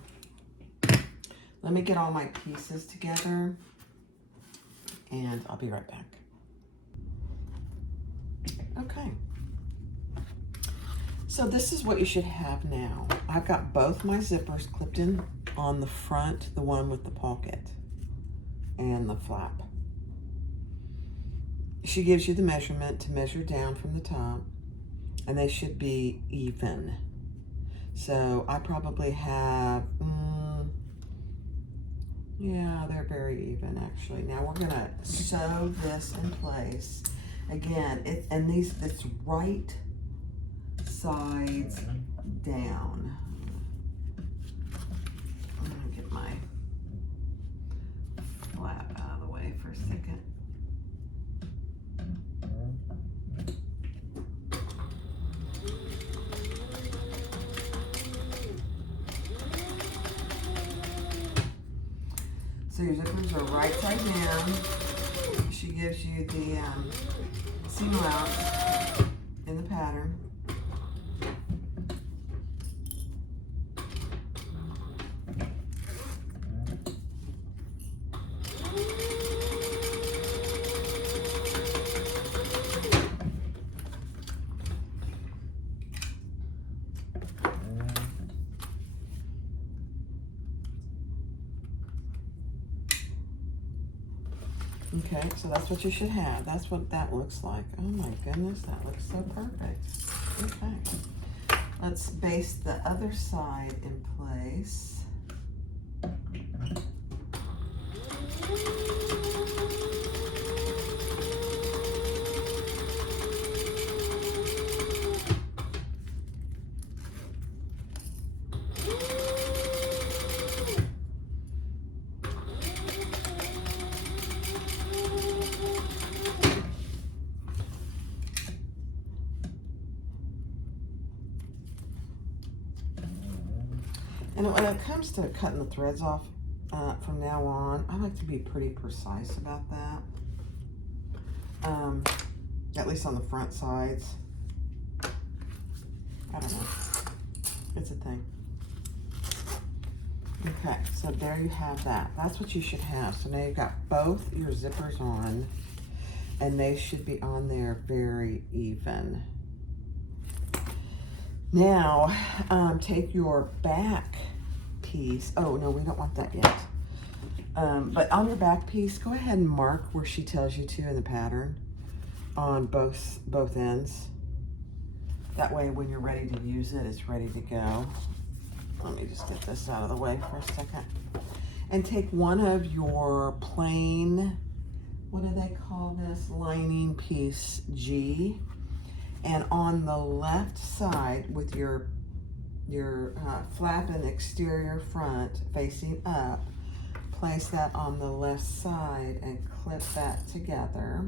Let me get all my pieces together and I'll be right back. Okay, so this is what you should have now. I've got both my zippers clipped in on the front, the one with the pocket and the flap. She gives you the measurement to measure down from the top, and they should be even. So I probably have, yeah, they're very even actually. Now we're gonna sew this in place. Again, it's right sides down. I'm gonna get my flap out of the way for a second. So your zippers are right side down. She gives you the seam allowance in the pattern. Okay, so that's what you should have. That's what that looks like. Oh my goodness, that looks so perfect. Okay, let's base the other side in place. And when it comes to cutting the threads off from now on, I like to be pretty precise about that. At least on the front sides. I don't know. It's a thing. Okay, so there you have that. That's what you should have. So now you've got both your zippers on, and they should be on there very even. Now, take your back piece. Oh, no, we don't want that yet. But on your back piece, go ahead and mark where she tells you to in the pattern on both ends. That way, when you're ready to use it, it's ready to go. Let me just get this out of the way for a second. And take one of your plain, what do they call this? Lining piece G. And on the left side with your flap and exterior front facing up, place that on the left side and clip that together.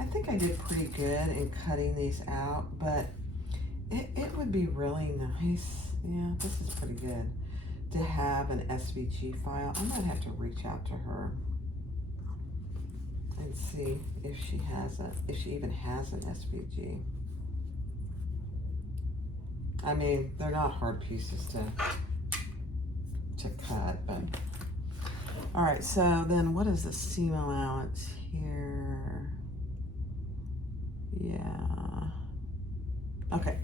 I think I did pretty good in cutting these out, but it would be really nice. Yeah, this is pretty good to have an SVG file. I might have to reach out to her and see if she even has an SVG. I mean, they're not hard pieces to cut, but all right. So then, what is the seam allowance here? Yeah. Okay.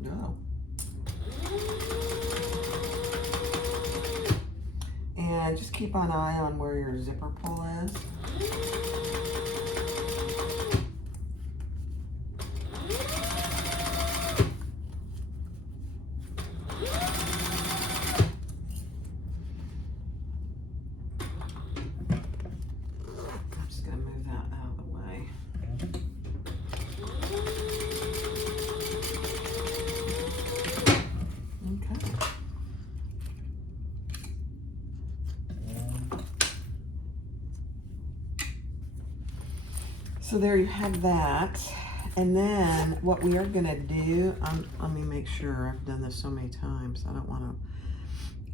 No. And just keep an eye on where your zipper pull is. I'm just going to move that out of the way. Okay. So there you have that. And then what we are gonna do, let me make sure, I've done this so many times, I don't wanna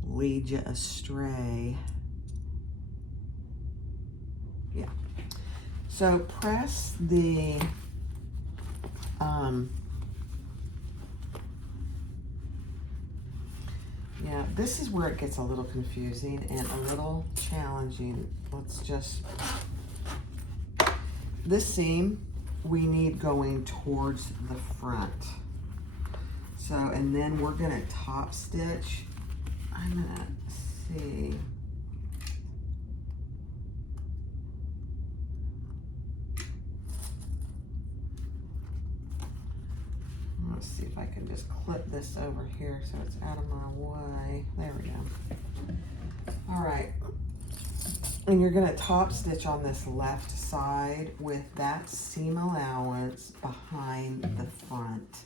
lead you astray. Yeah. So press the, yeah, this is where it gets a little confusing and a little challenging. Let's just, this seam we need going towards the front. So, and then we're gonna top stitch. I'm gonna see. Let's see if I can just clip this over here so it's out of my way. There we go. All right. And you're gonna top stitch on this left side with that seam allowance behind the front.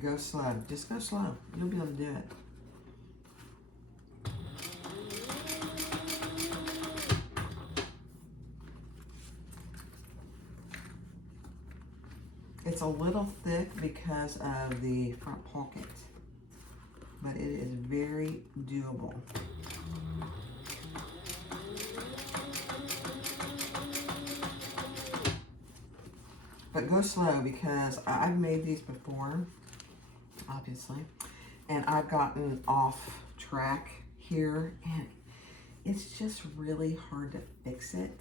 Go slow, just go slow. You'll be able to do it. It's a little thick because of the front pocket, but it is very doable. But go slow because I've made these before, obviously, and I've gotten off track here, and it's just really hard to fix it.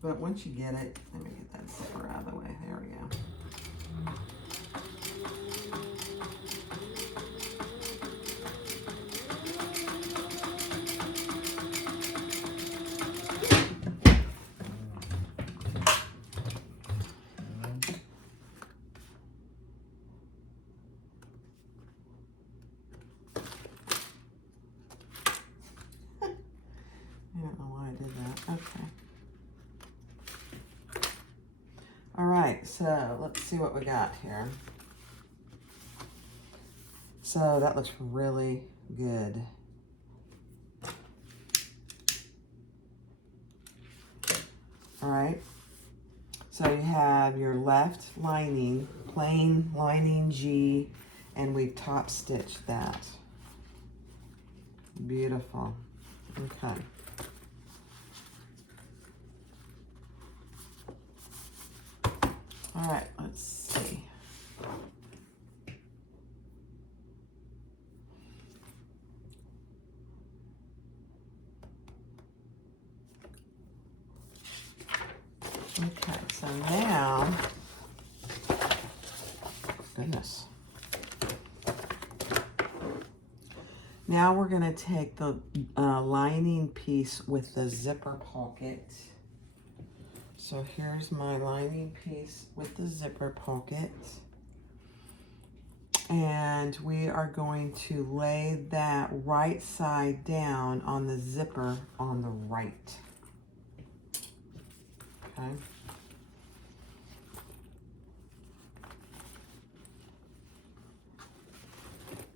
But once you get it, let me get that zipper out of the way. There we go. I don't know why I did that. Okay. All right, so let's see what we got here. So that looks really good. All right, so you have your left lining, plain lining G, and we top stitched that. Beautiful. Okay. All right, let's see. Okay, so now, goodness. Now we're going to take the lining piece with the zipper pocket. So here's my lining piece with the zipper pocket. And we are going to lay that right side down on the zipper on the right. Okay.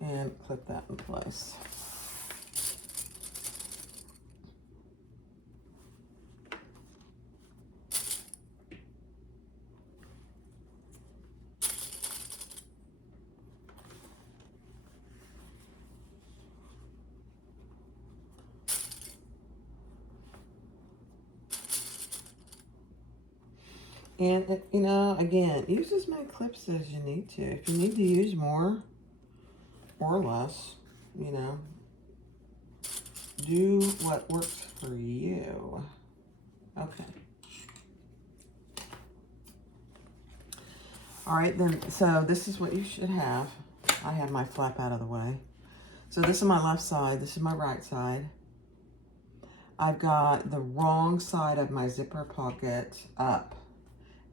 And clip that in place. And, you know, again, use as many clips as you need to. If you need to use more or less, you know, do what works for you. Okay. All right, then, so this is what you should have. I have my flap out of the way. So this is my left side. This is my right side. I've got the wrong side of my zipper pocket up,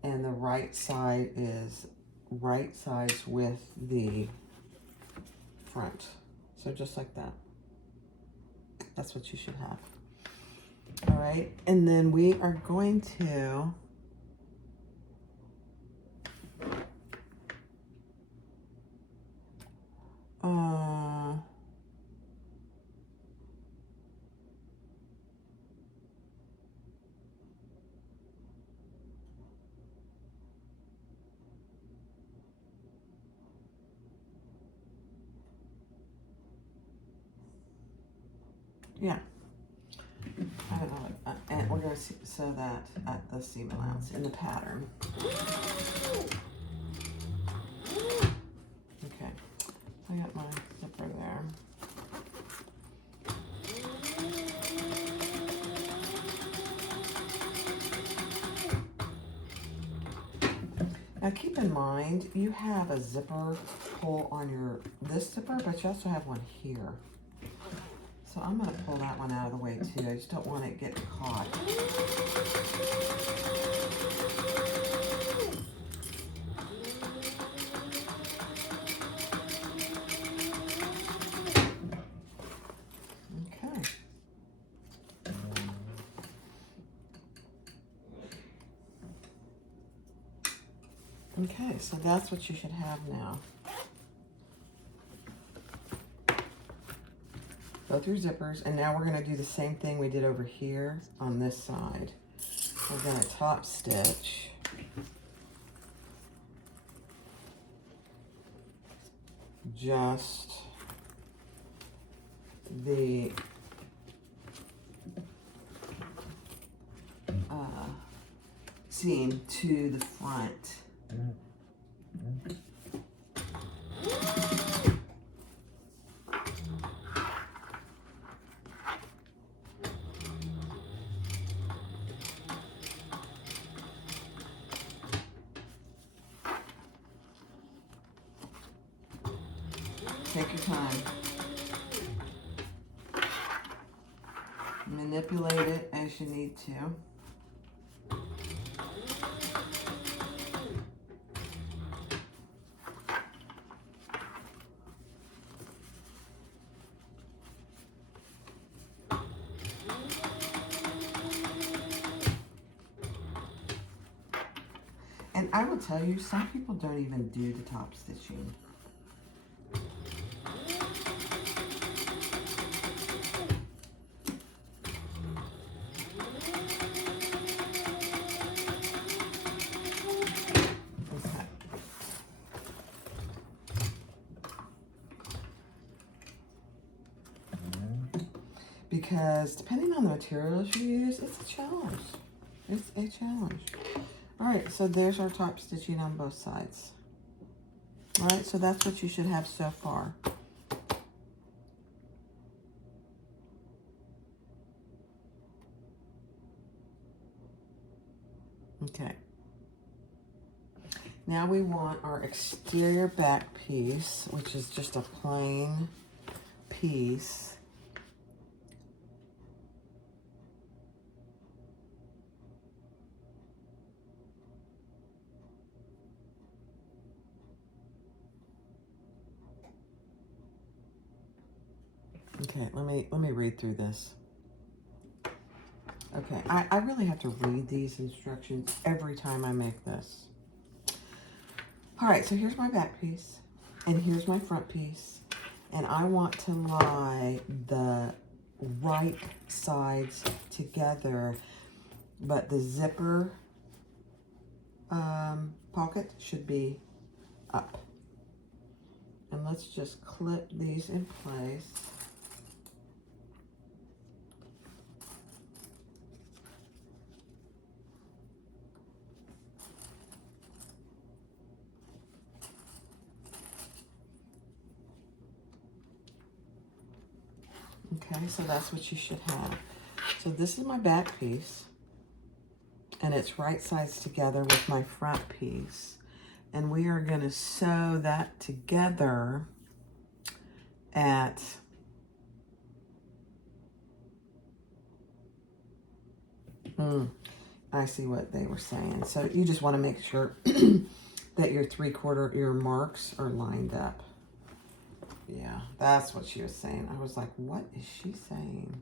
and the right side is right sides with the front. So just like that. That's what you should have. All right, and then we are going to yeah. I don't know, and we're going to sew that at the seam allowance in the pattern. Okay, I got my zipper there. Now keep in mind, you have a zipper pull on this zipper, but you also have one here. So I'm going to pull that one out of the way too. I just don't want it getting caught. Okay. Okay, so that's what you should have now. Both your zippers, and now we're going to do the same thing we did over here on this side. We're going to top stitch just the seam to the front. Take your time. Manipulate it as you need to. And I will tell you, some people don't even do the top stitching. Because depending on the materials you use, it's a challenge. It's a challenge. All right, so there's our top stitching on both sides. All right, so that's what you should have so far. Okay. Now we want our exterior back piece, which is just a plain piece. Okay, let me read through this. Okay, I really have to read these instructions every time I make this. All right, so here's my back piece, and here's my front piece, and I want to lie the right sides together, but the zipper pocket should be up. And let's just clip these in place. Okay, so that's what you should have. So this is my back piece, and it's right sides together with my front piece. And we are going to sew that together at I see what they were saying. So you just want to make sure that your 3/4 ear marks are lined up. Yeah, that's what she was saying. I was like, what is she saying?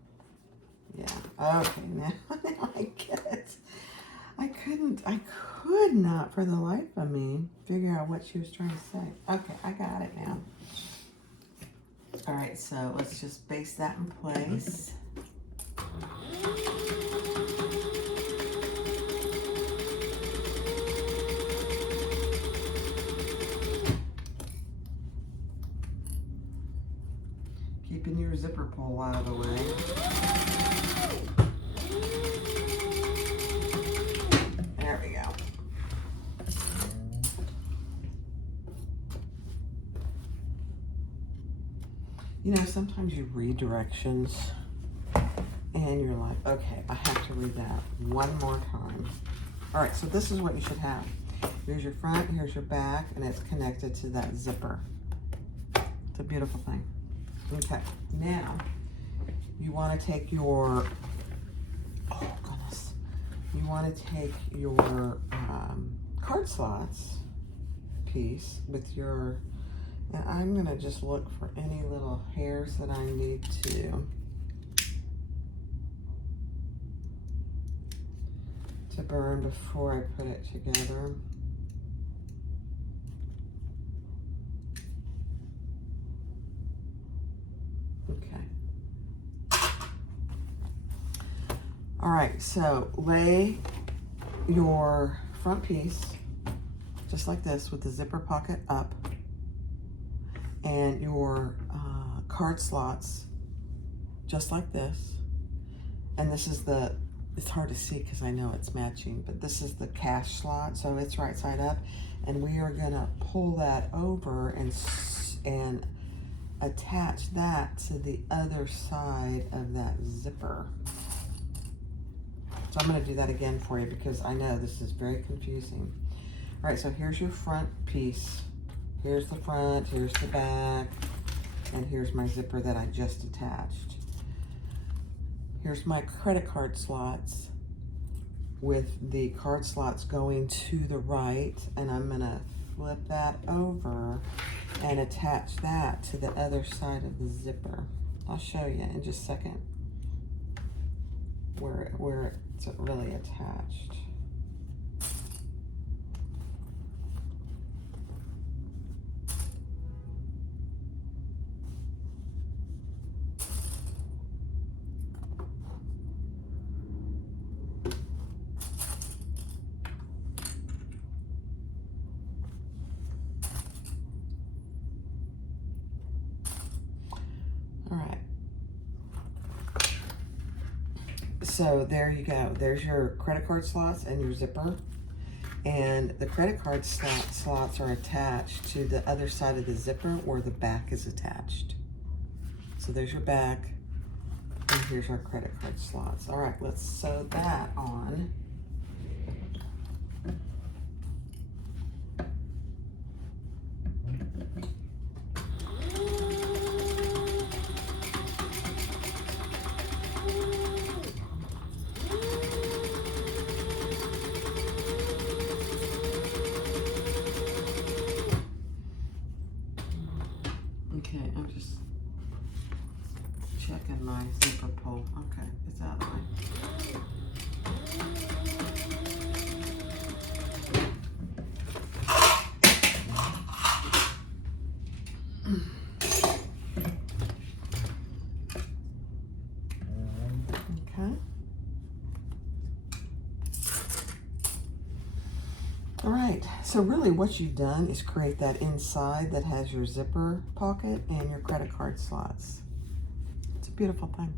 Yeah, okay, now I get it. I could not for the life of me figure out what she was trying to say. Okay, I got it now. All right, so let's just base that in place. Keeping your zipper pull out of the way. There we go. You know, sometimes you read directions and you're like, okay, I have to read that one more time. All right, so this is what you should have. Here's your front, here's your back, and it's connected to that zipper. It's a beautiful thing. Okay, now you want to take your, oh goodness, you want to take your card slots piece with your, and I'm going to just look for any little hairs that I need to burn before I put it together. Okay. All right, so lay your front piece just like this with the zipper pocket up, and your card slots just like this. And this is the, it's hard to see because I know it's matching, but this is the cash slot, so it's right side up. And we are gonna pull that over and attach that to the other side of that zipper. So I'm gonna do that again for you because I know this is very confusing. All right, so here's your front piece. Here's the front, here's the back, and here's my zipper that I just attached. Here's my credit card slots with the card slots going to the right, and I'm gonna flip that over and attach that to the other side of the zipper. I'll show you in just a second where it's really attached. All right. So there you go. There's your credit card slots and your zipper. And the credit card slots are attached to the other side of the zipper where the back is attached. So there's your back, and here's our credit card slots. All right, let's sew that on. All right, so really what you've done is create that inside that has your zipper pocket and your credit card slots. It's a beautiful thing.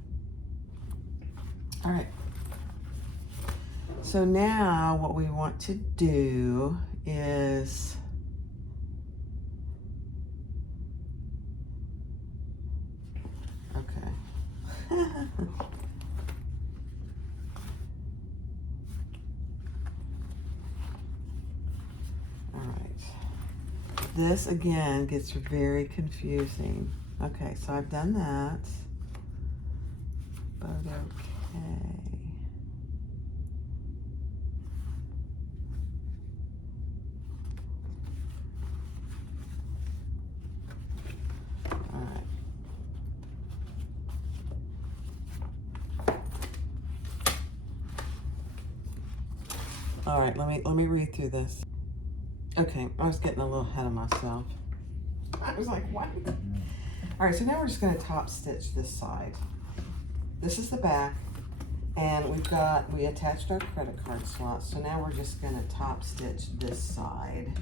All right, so now what we want to do is okay. All right, this again gets very confusing. Okay, so I've done that, but okay. All right, let me read through this. Okay, I was getting a little ahead of myself. I was like, what? All right, so now we're just gonna top stitch this side. This is the back, and we attached our credit card slot, so now we're just gonna top stitch this side.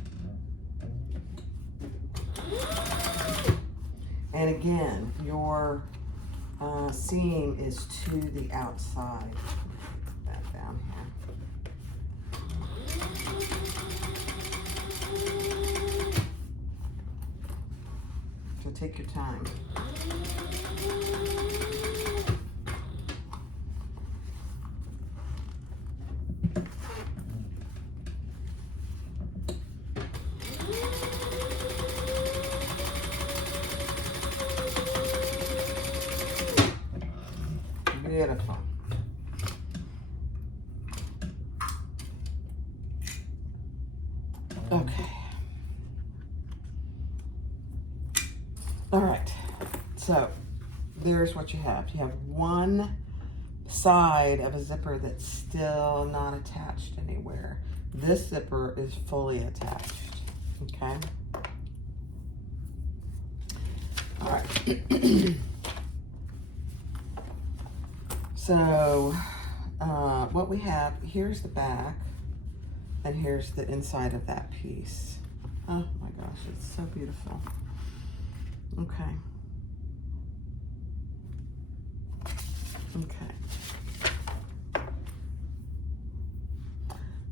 And again, your seam is to the outside. Put that down here. So take your time. Beautiful. Okay. All right. So there's what you have. You have one side of a zipper that's still not attached anywhere. This zipper is fully attached. Okay. All right. So what we have, here's the back, and here's the inside of that piece. Oh my gosh, it's so beautiful. Okay. Okay.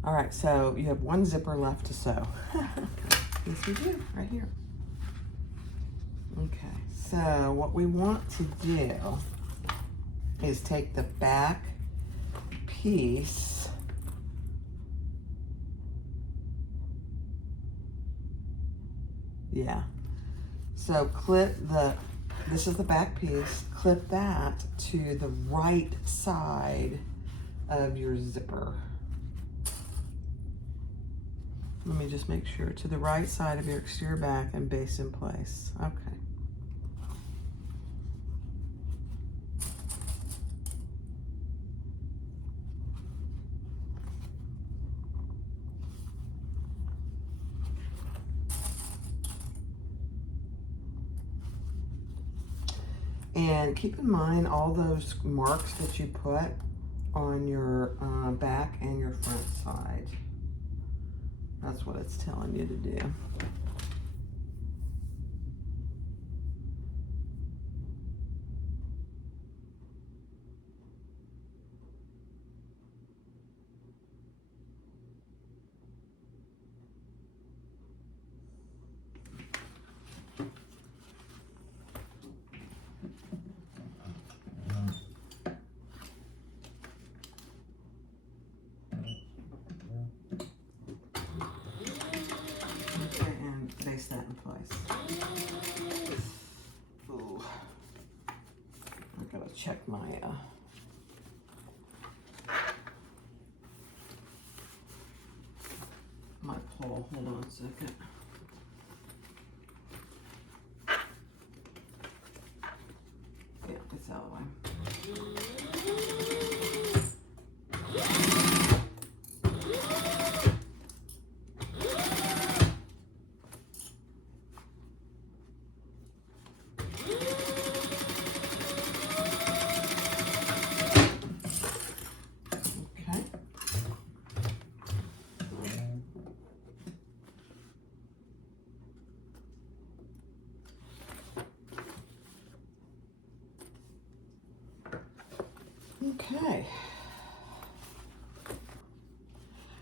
All right, so you have one zipper left to sew. Yes, we do, right here. Okay, so what we want to do is take the back piece so clip this is the back piece, clip that to the right side of your zipper. Let me just make sure, to the right side of your exterior back and base in place. Okay. And keep in mind all those marks that you put on your back and your front side. That's what it's telling you to do. Place that in place. Ooh. I gotta check my my pole. Hold on a second. Yeah, it's out of the way. Okay.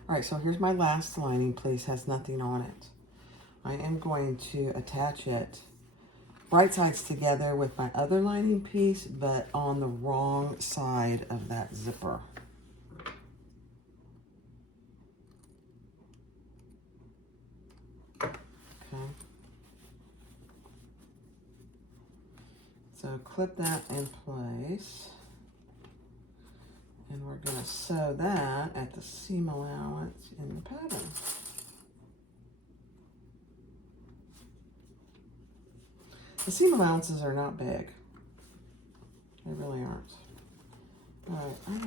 All right, so here's my last lining piece, has nothing on it. I am going to attach it right sides together with my other lining piece, but on the wrong side of that zipper. Okay. So clip that in place. And we're going to sew that at the seam allowance in the pattern. The seam allowances are not big. They really aren't. All right, I'm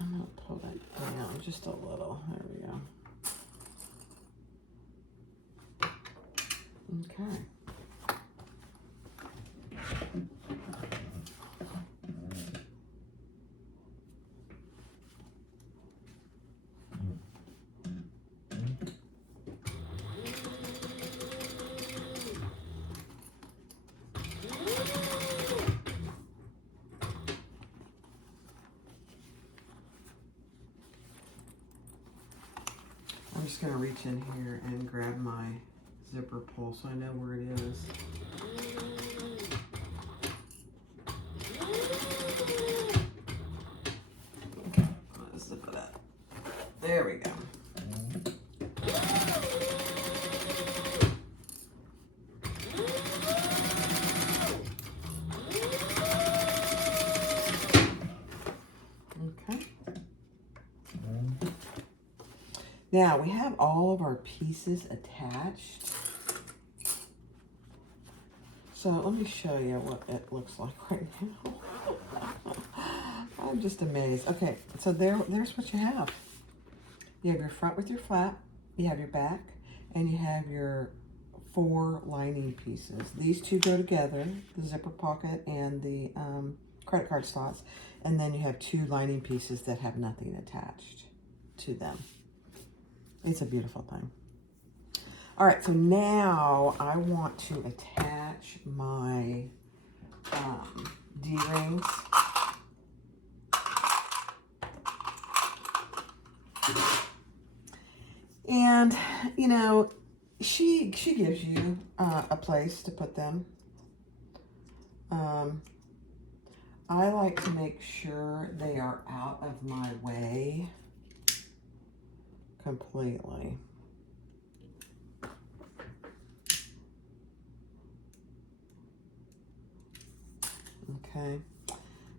gonna pull that down just a little. There we go. Okay. I'm just going to reach in here and grab my zipper pull so I know where it is. Okay, I'm going to zip it up. There we go. Okay. Now we have all of our pieces attached. So let me show you what it looks like right now. I'm just amazed. Okay, so there's what you have. You have your front with your flap, you have your back, and you have your 4 lining pieces. These two go together, the zipper pocket and the credit card slots, and then you have 2 lining pieces that have nothing attached to them. It's a beautiful thing. All right, so now I want to attach my D-rings. And, you know, she gives you a place to put them. I like to make sure they are out of my way completely. Okay,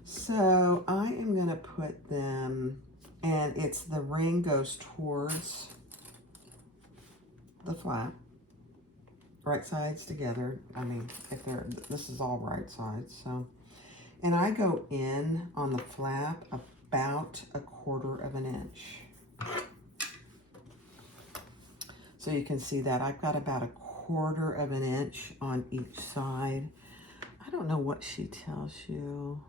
so I am going to put them, and it's the ring goes towards the flap, right sides together. I mean, if they're, this is all right sides, so. And I go in on the flap about 1/4 of an inch. So you can see that I've got about 1/4 of an inch on each side. I don't know what she tells you.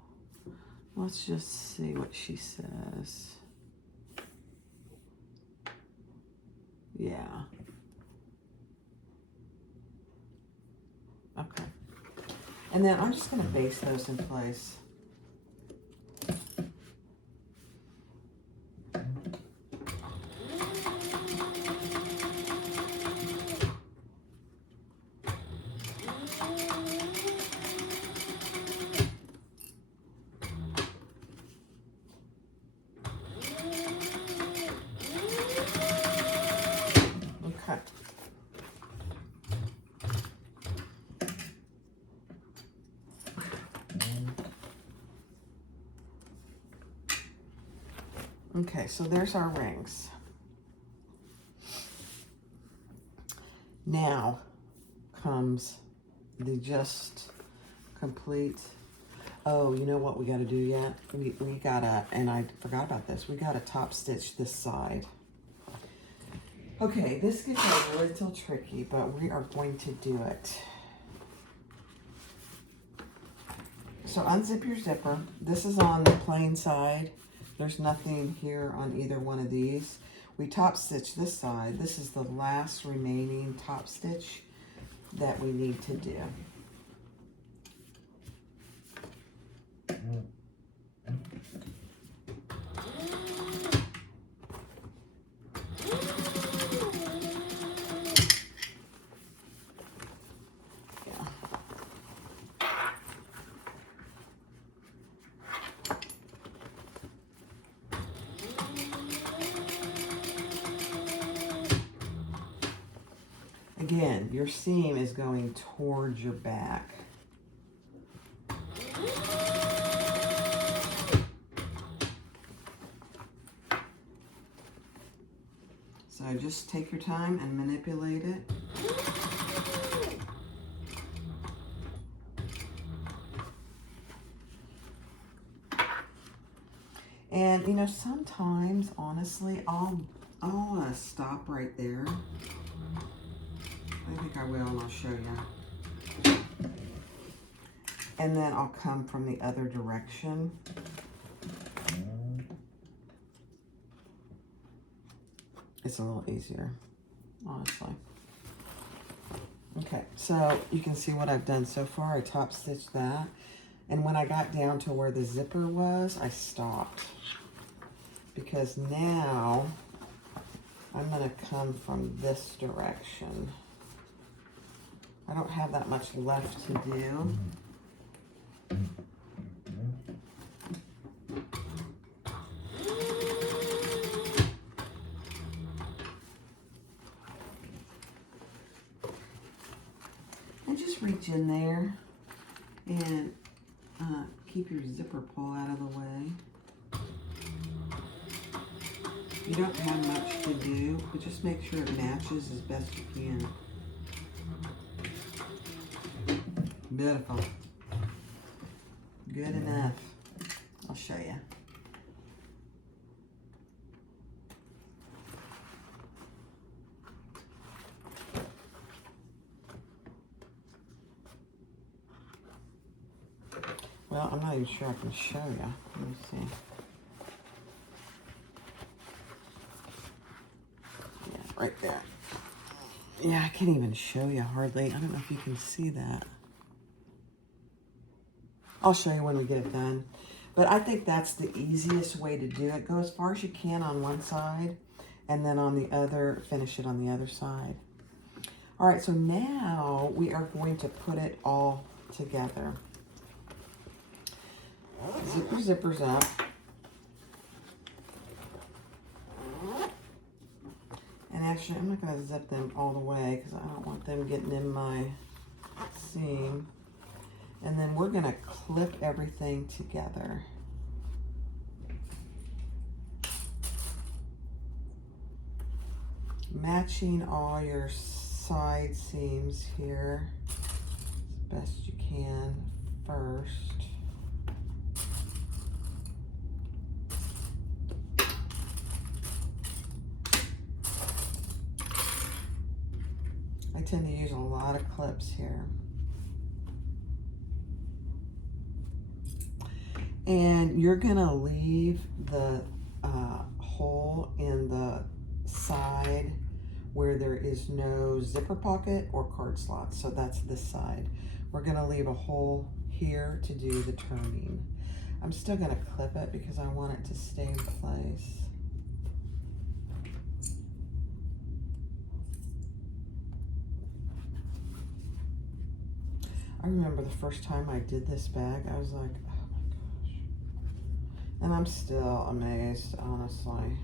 Let's just see what she says. Yeah. Okay. And then I'm just going to base those in place. Okay. Okay, so there's our rings. Now comes the just complete, oh, you know what we got to do yet? We got to, and I forgot about this, we got to top stitch this side. Okay, this gets a little tricky, but we are going to do it. So unzip your zipper. This is on the plain side. There's nothing here on either one of these. We top stitch this side. This is the last remaining top stitch that we need to do. again, your seam is going towards your back. So just take your time and manipulate it. And you know, sometimes, honestly, I'll stop right there. I think I will, and I'll show you. And then I'll come from the other direction. It's a little easier, honestly. Okay, so you can see what I've done so far. I top stitched that. And when I got down to where the zipper was, I stopped. Because now I'm going to come from this direction. I don't have that much left to do. And just reach in there and keep your zipper pull out of the way. You don't have much to do, but just make sure it matches as best you can. Beautiful. Good enough. I'll show you. Well, I'm not even sure I can show you. Let me see. Yeah, right there. Yeah, I can't even show you hardly. I don't know if you can see that. I'll show you when we get it done. But I think that's the easiest way to do it. Go as far as you can on one side, and then on the other, finish it on the other side. All right, so now we are going to put it all together. Zip your zippers up. And actually, I'm not going to zip them all the way because I don't want them getting in my seam. And then we're going to clip everything together. Matching all your side seams here as best you can first. I tend to use a lot of clips here. And you're gonna leave the hole in the side where there is no zipper pocket or card slots. So that's this side. We're gonna leave a hole here to do the turning. I'm still gonna clip it because I want it to stay in place. I remember the first time I did this bag, I was like, oh my gosh. And I'm still amazed, honestly.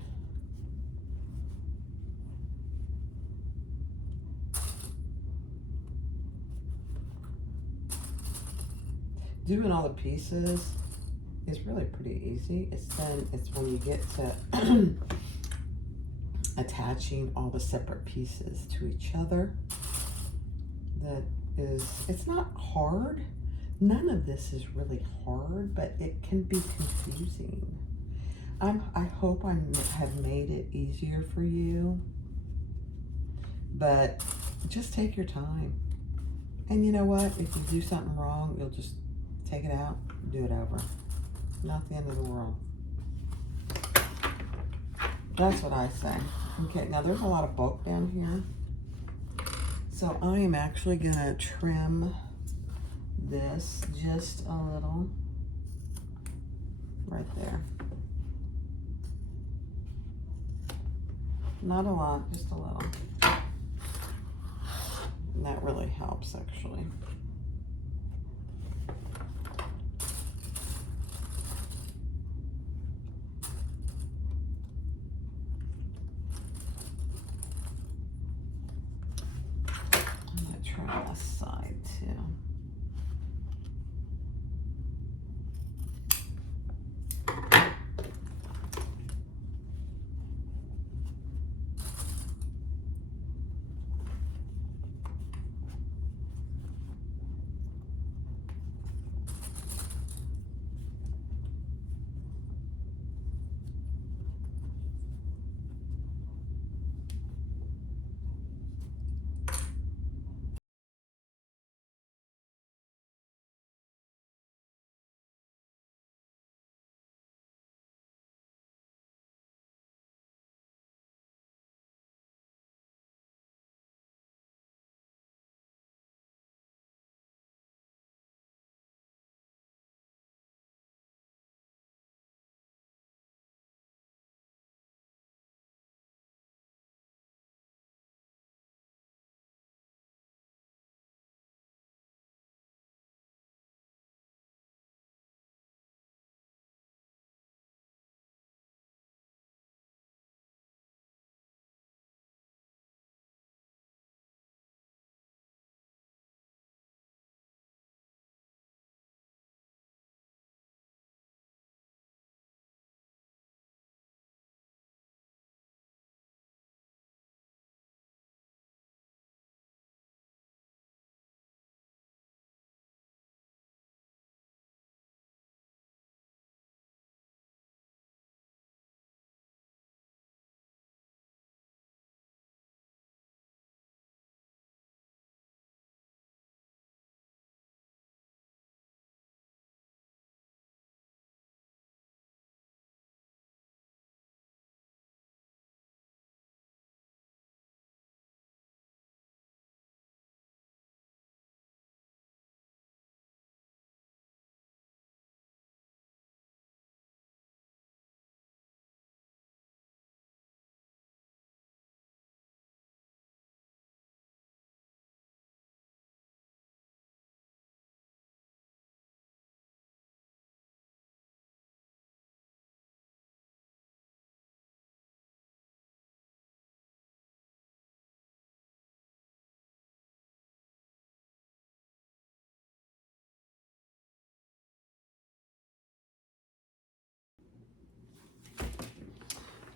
Doing all the pieces is really pretty easy. It's when you get to attaching all the separate pieces to each other that it's not hard. None of this is really hard, but it can be confusing. I hope I have made it easier for you, but just take your time. And you know what? If you do something wrong, you'll just take it out, do it over. Not the end of the world. That's what I say. Okay, now there's a lot of bulk down here. So I am actually gonna trim this just a little right there. Not a lot, just a little. And that really helps actually. on this side too.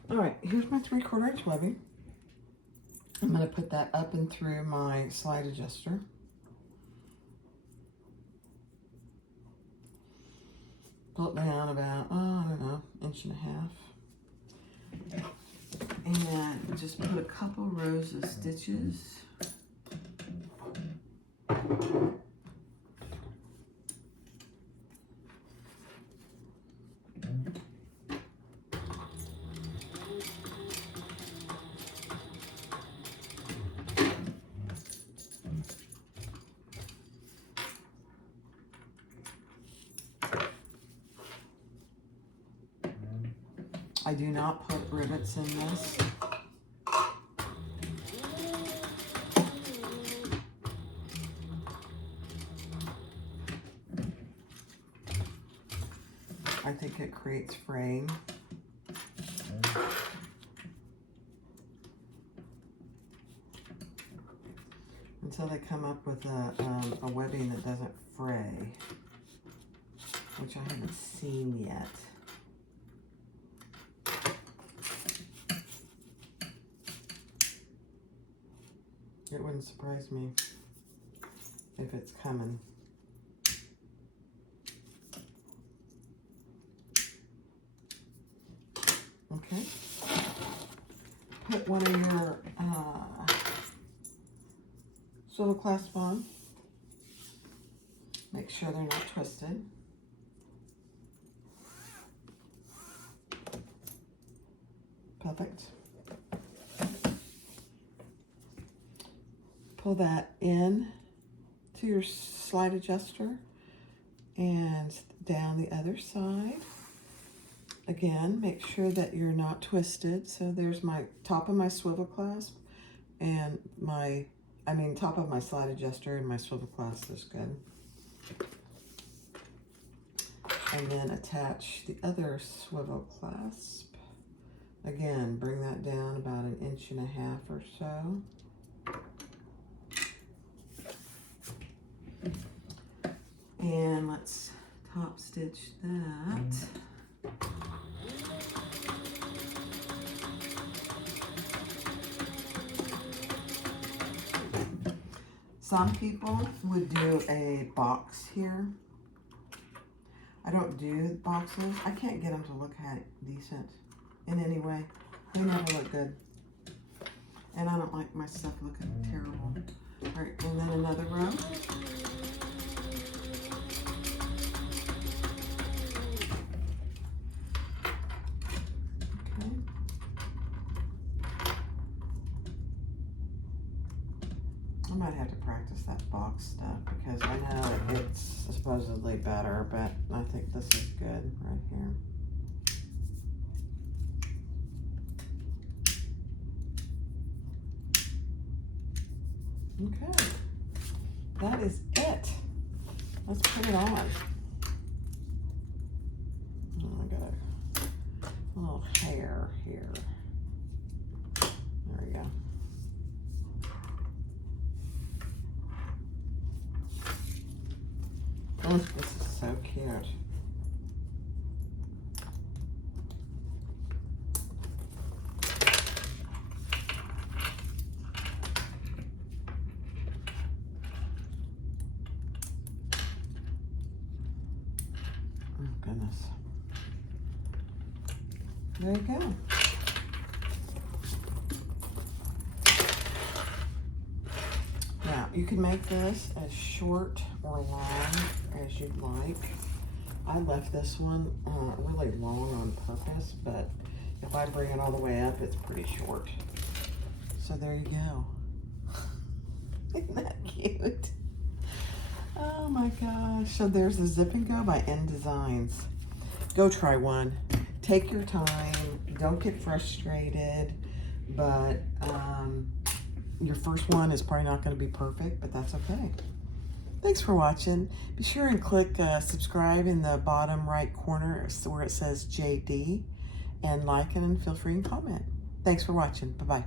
All right, here's my 3/4 inch webbing. I'm going to put that up and through my slide adjuster. Pull it down about, I don't know, 1.5 inches. And just put a couple rows of stitches. I do not put rivets in this. I think it creates fraying. Until they come up with a webbing that doesn't fray, which I haven't seen yet. It wouldn't surprise me if it's coming. Okay. Put one of your swivel clasp on. Make sure they're not twisted. Perfect. Pull that in to your slide adjuster and down the other side. Again, make sure that you're not twisted. So there's my top of my swivel clasp and top of my slide adjuster, and my swivel clasp is good. And then attach the other swivel clasp. Again, bring that down about 1.5 inches or so. And let's top stitch that. Some people would do a box here. I don't do boxes. I can't get them to look decent in any way. They never look good. And I don't like my stuff looking terrible. All right, and then another row. Okay. I might have to practice that box stuff because I know it's supposedly better, but I think this is good right here. Okay, that is it. Let's put it on. Oh, I got a little hair here. There we go. Oh, this is so cute. Oh, goodness. There you go. Now, you can make this as short or long as you'd like. I left this one really long on purpose, but if I bring it all the way up, it's pretty short. So there you go. Isn't that cute? Oh my gosh. So there's the Zip and Go by N Designs. Go try one. Take your time. Don't get frustrated. But your first one is probably not going to be perfect, but that's okay. Thanks for watching. Be sure and click subscribe in the bottom right corner where it says JD, and like it and feel free and comment. Thanks for watching. Bye-bye.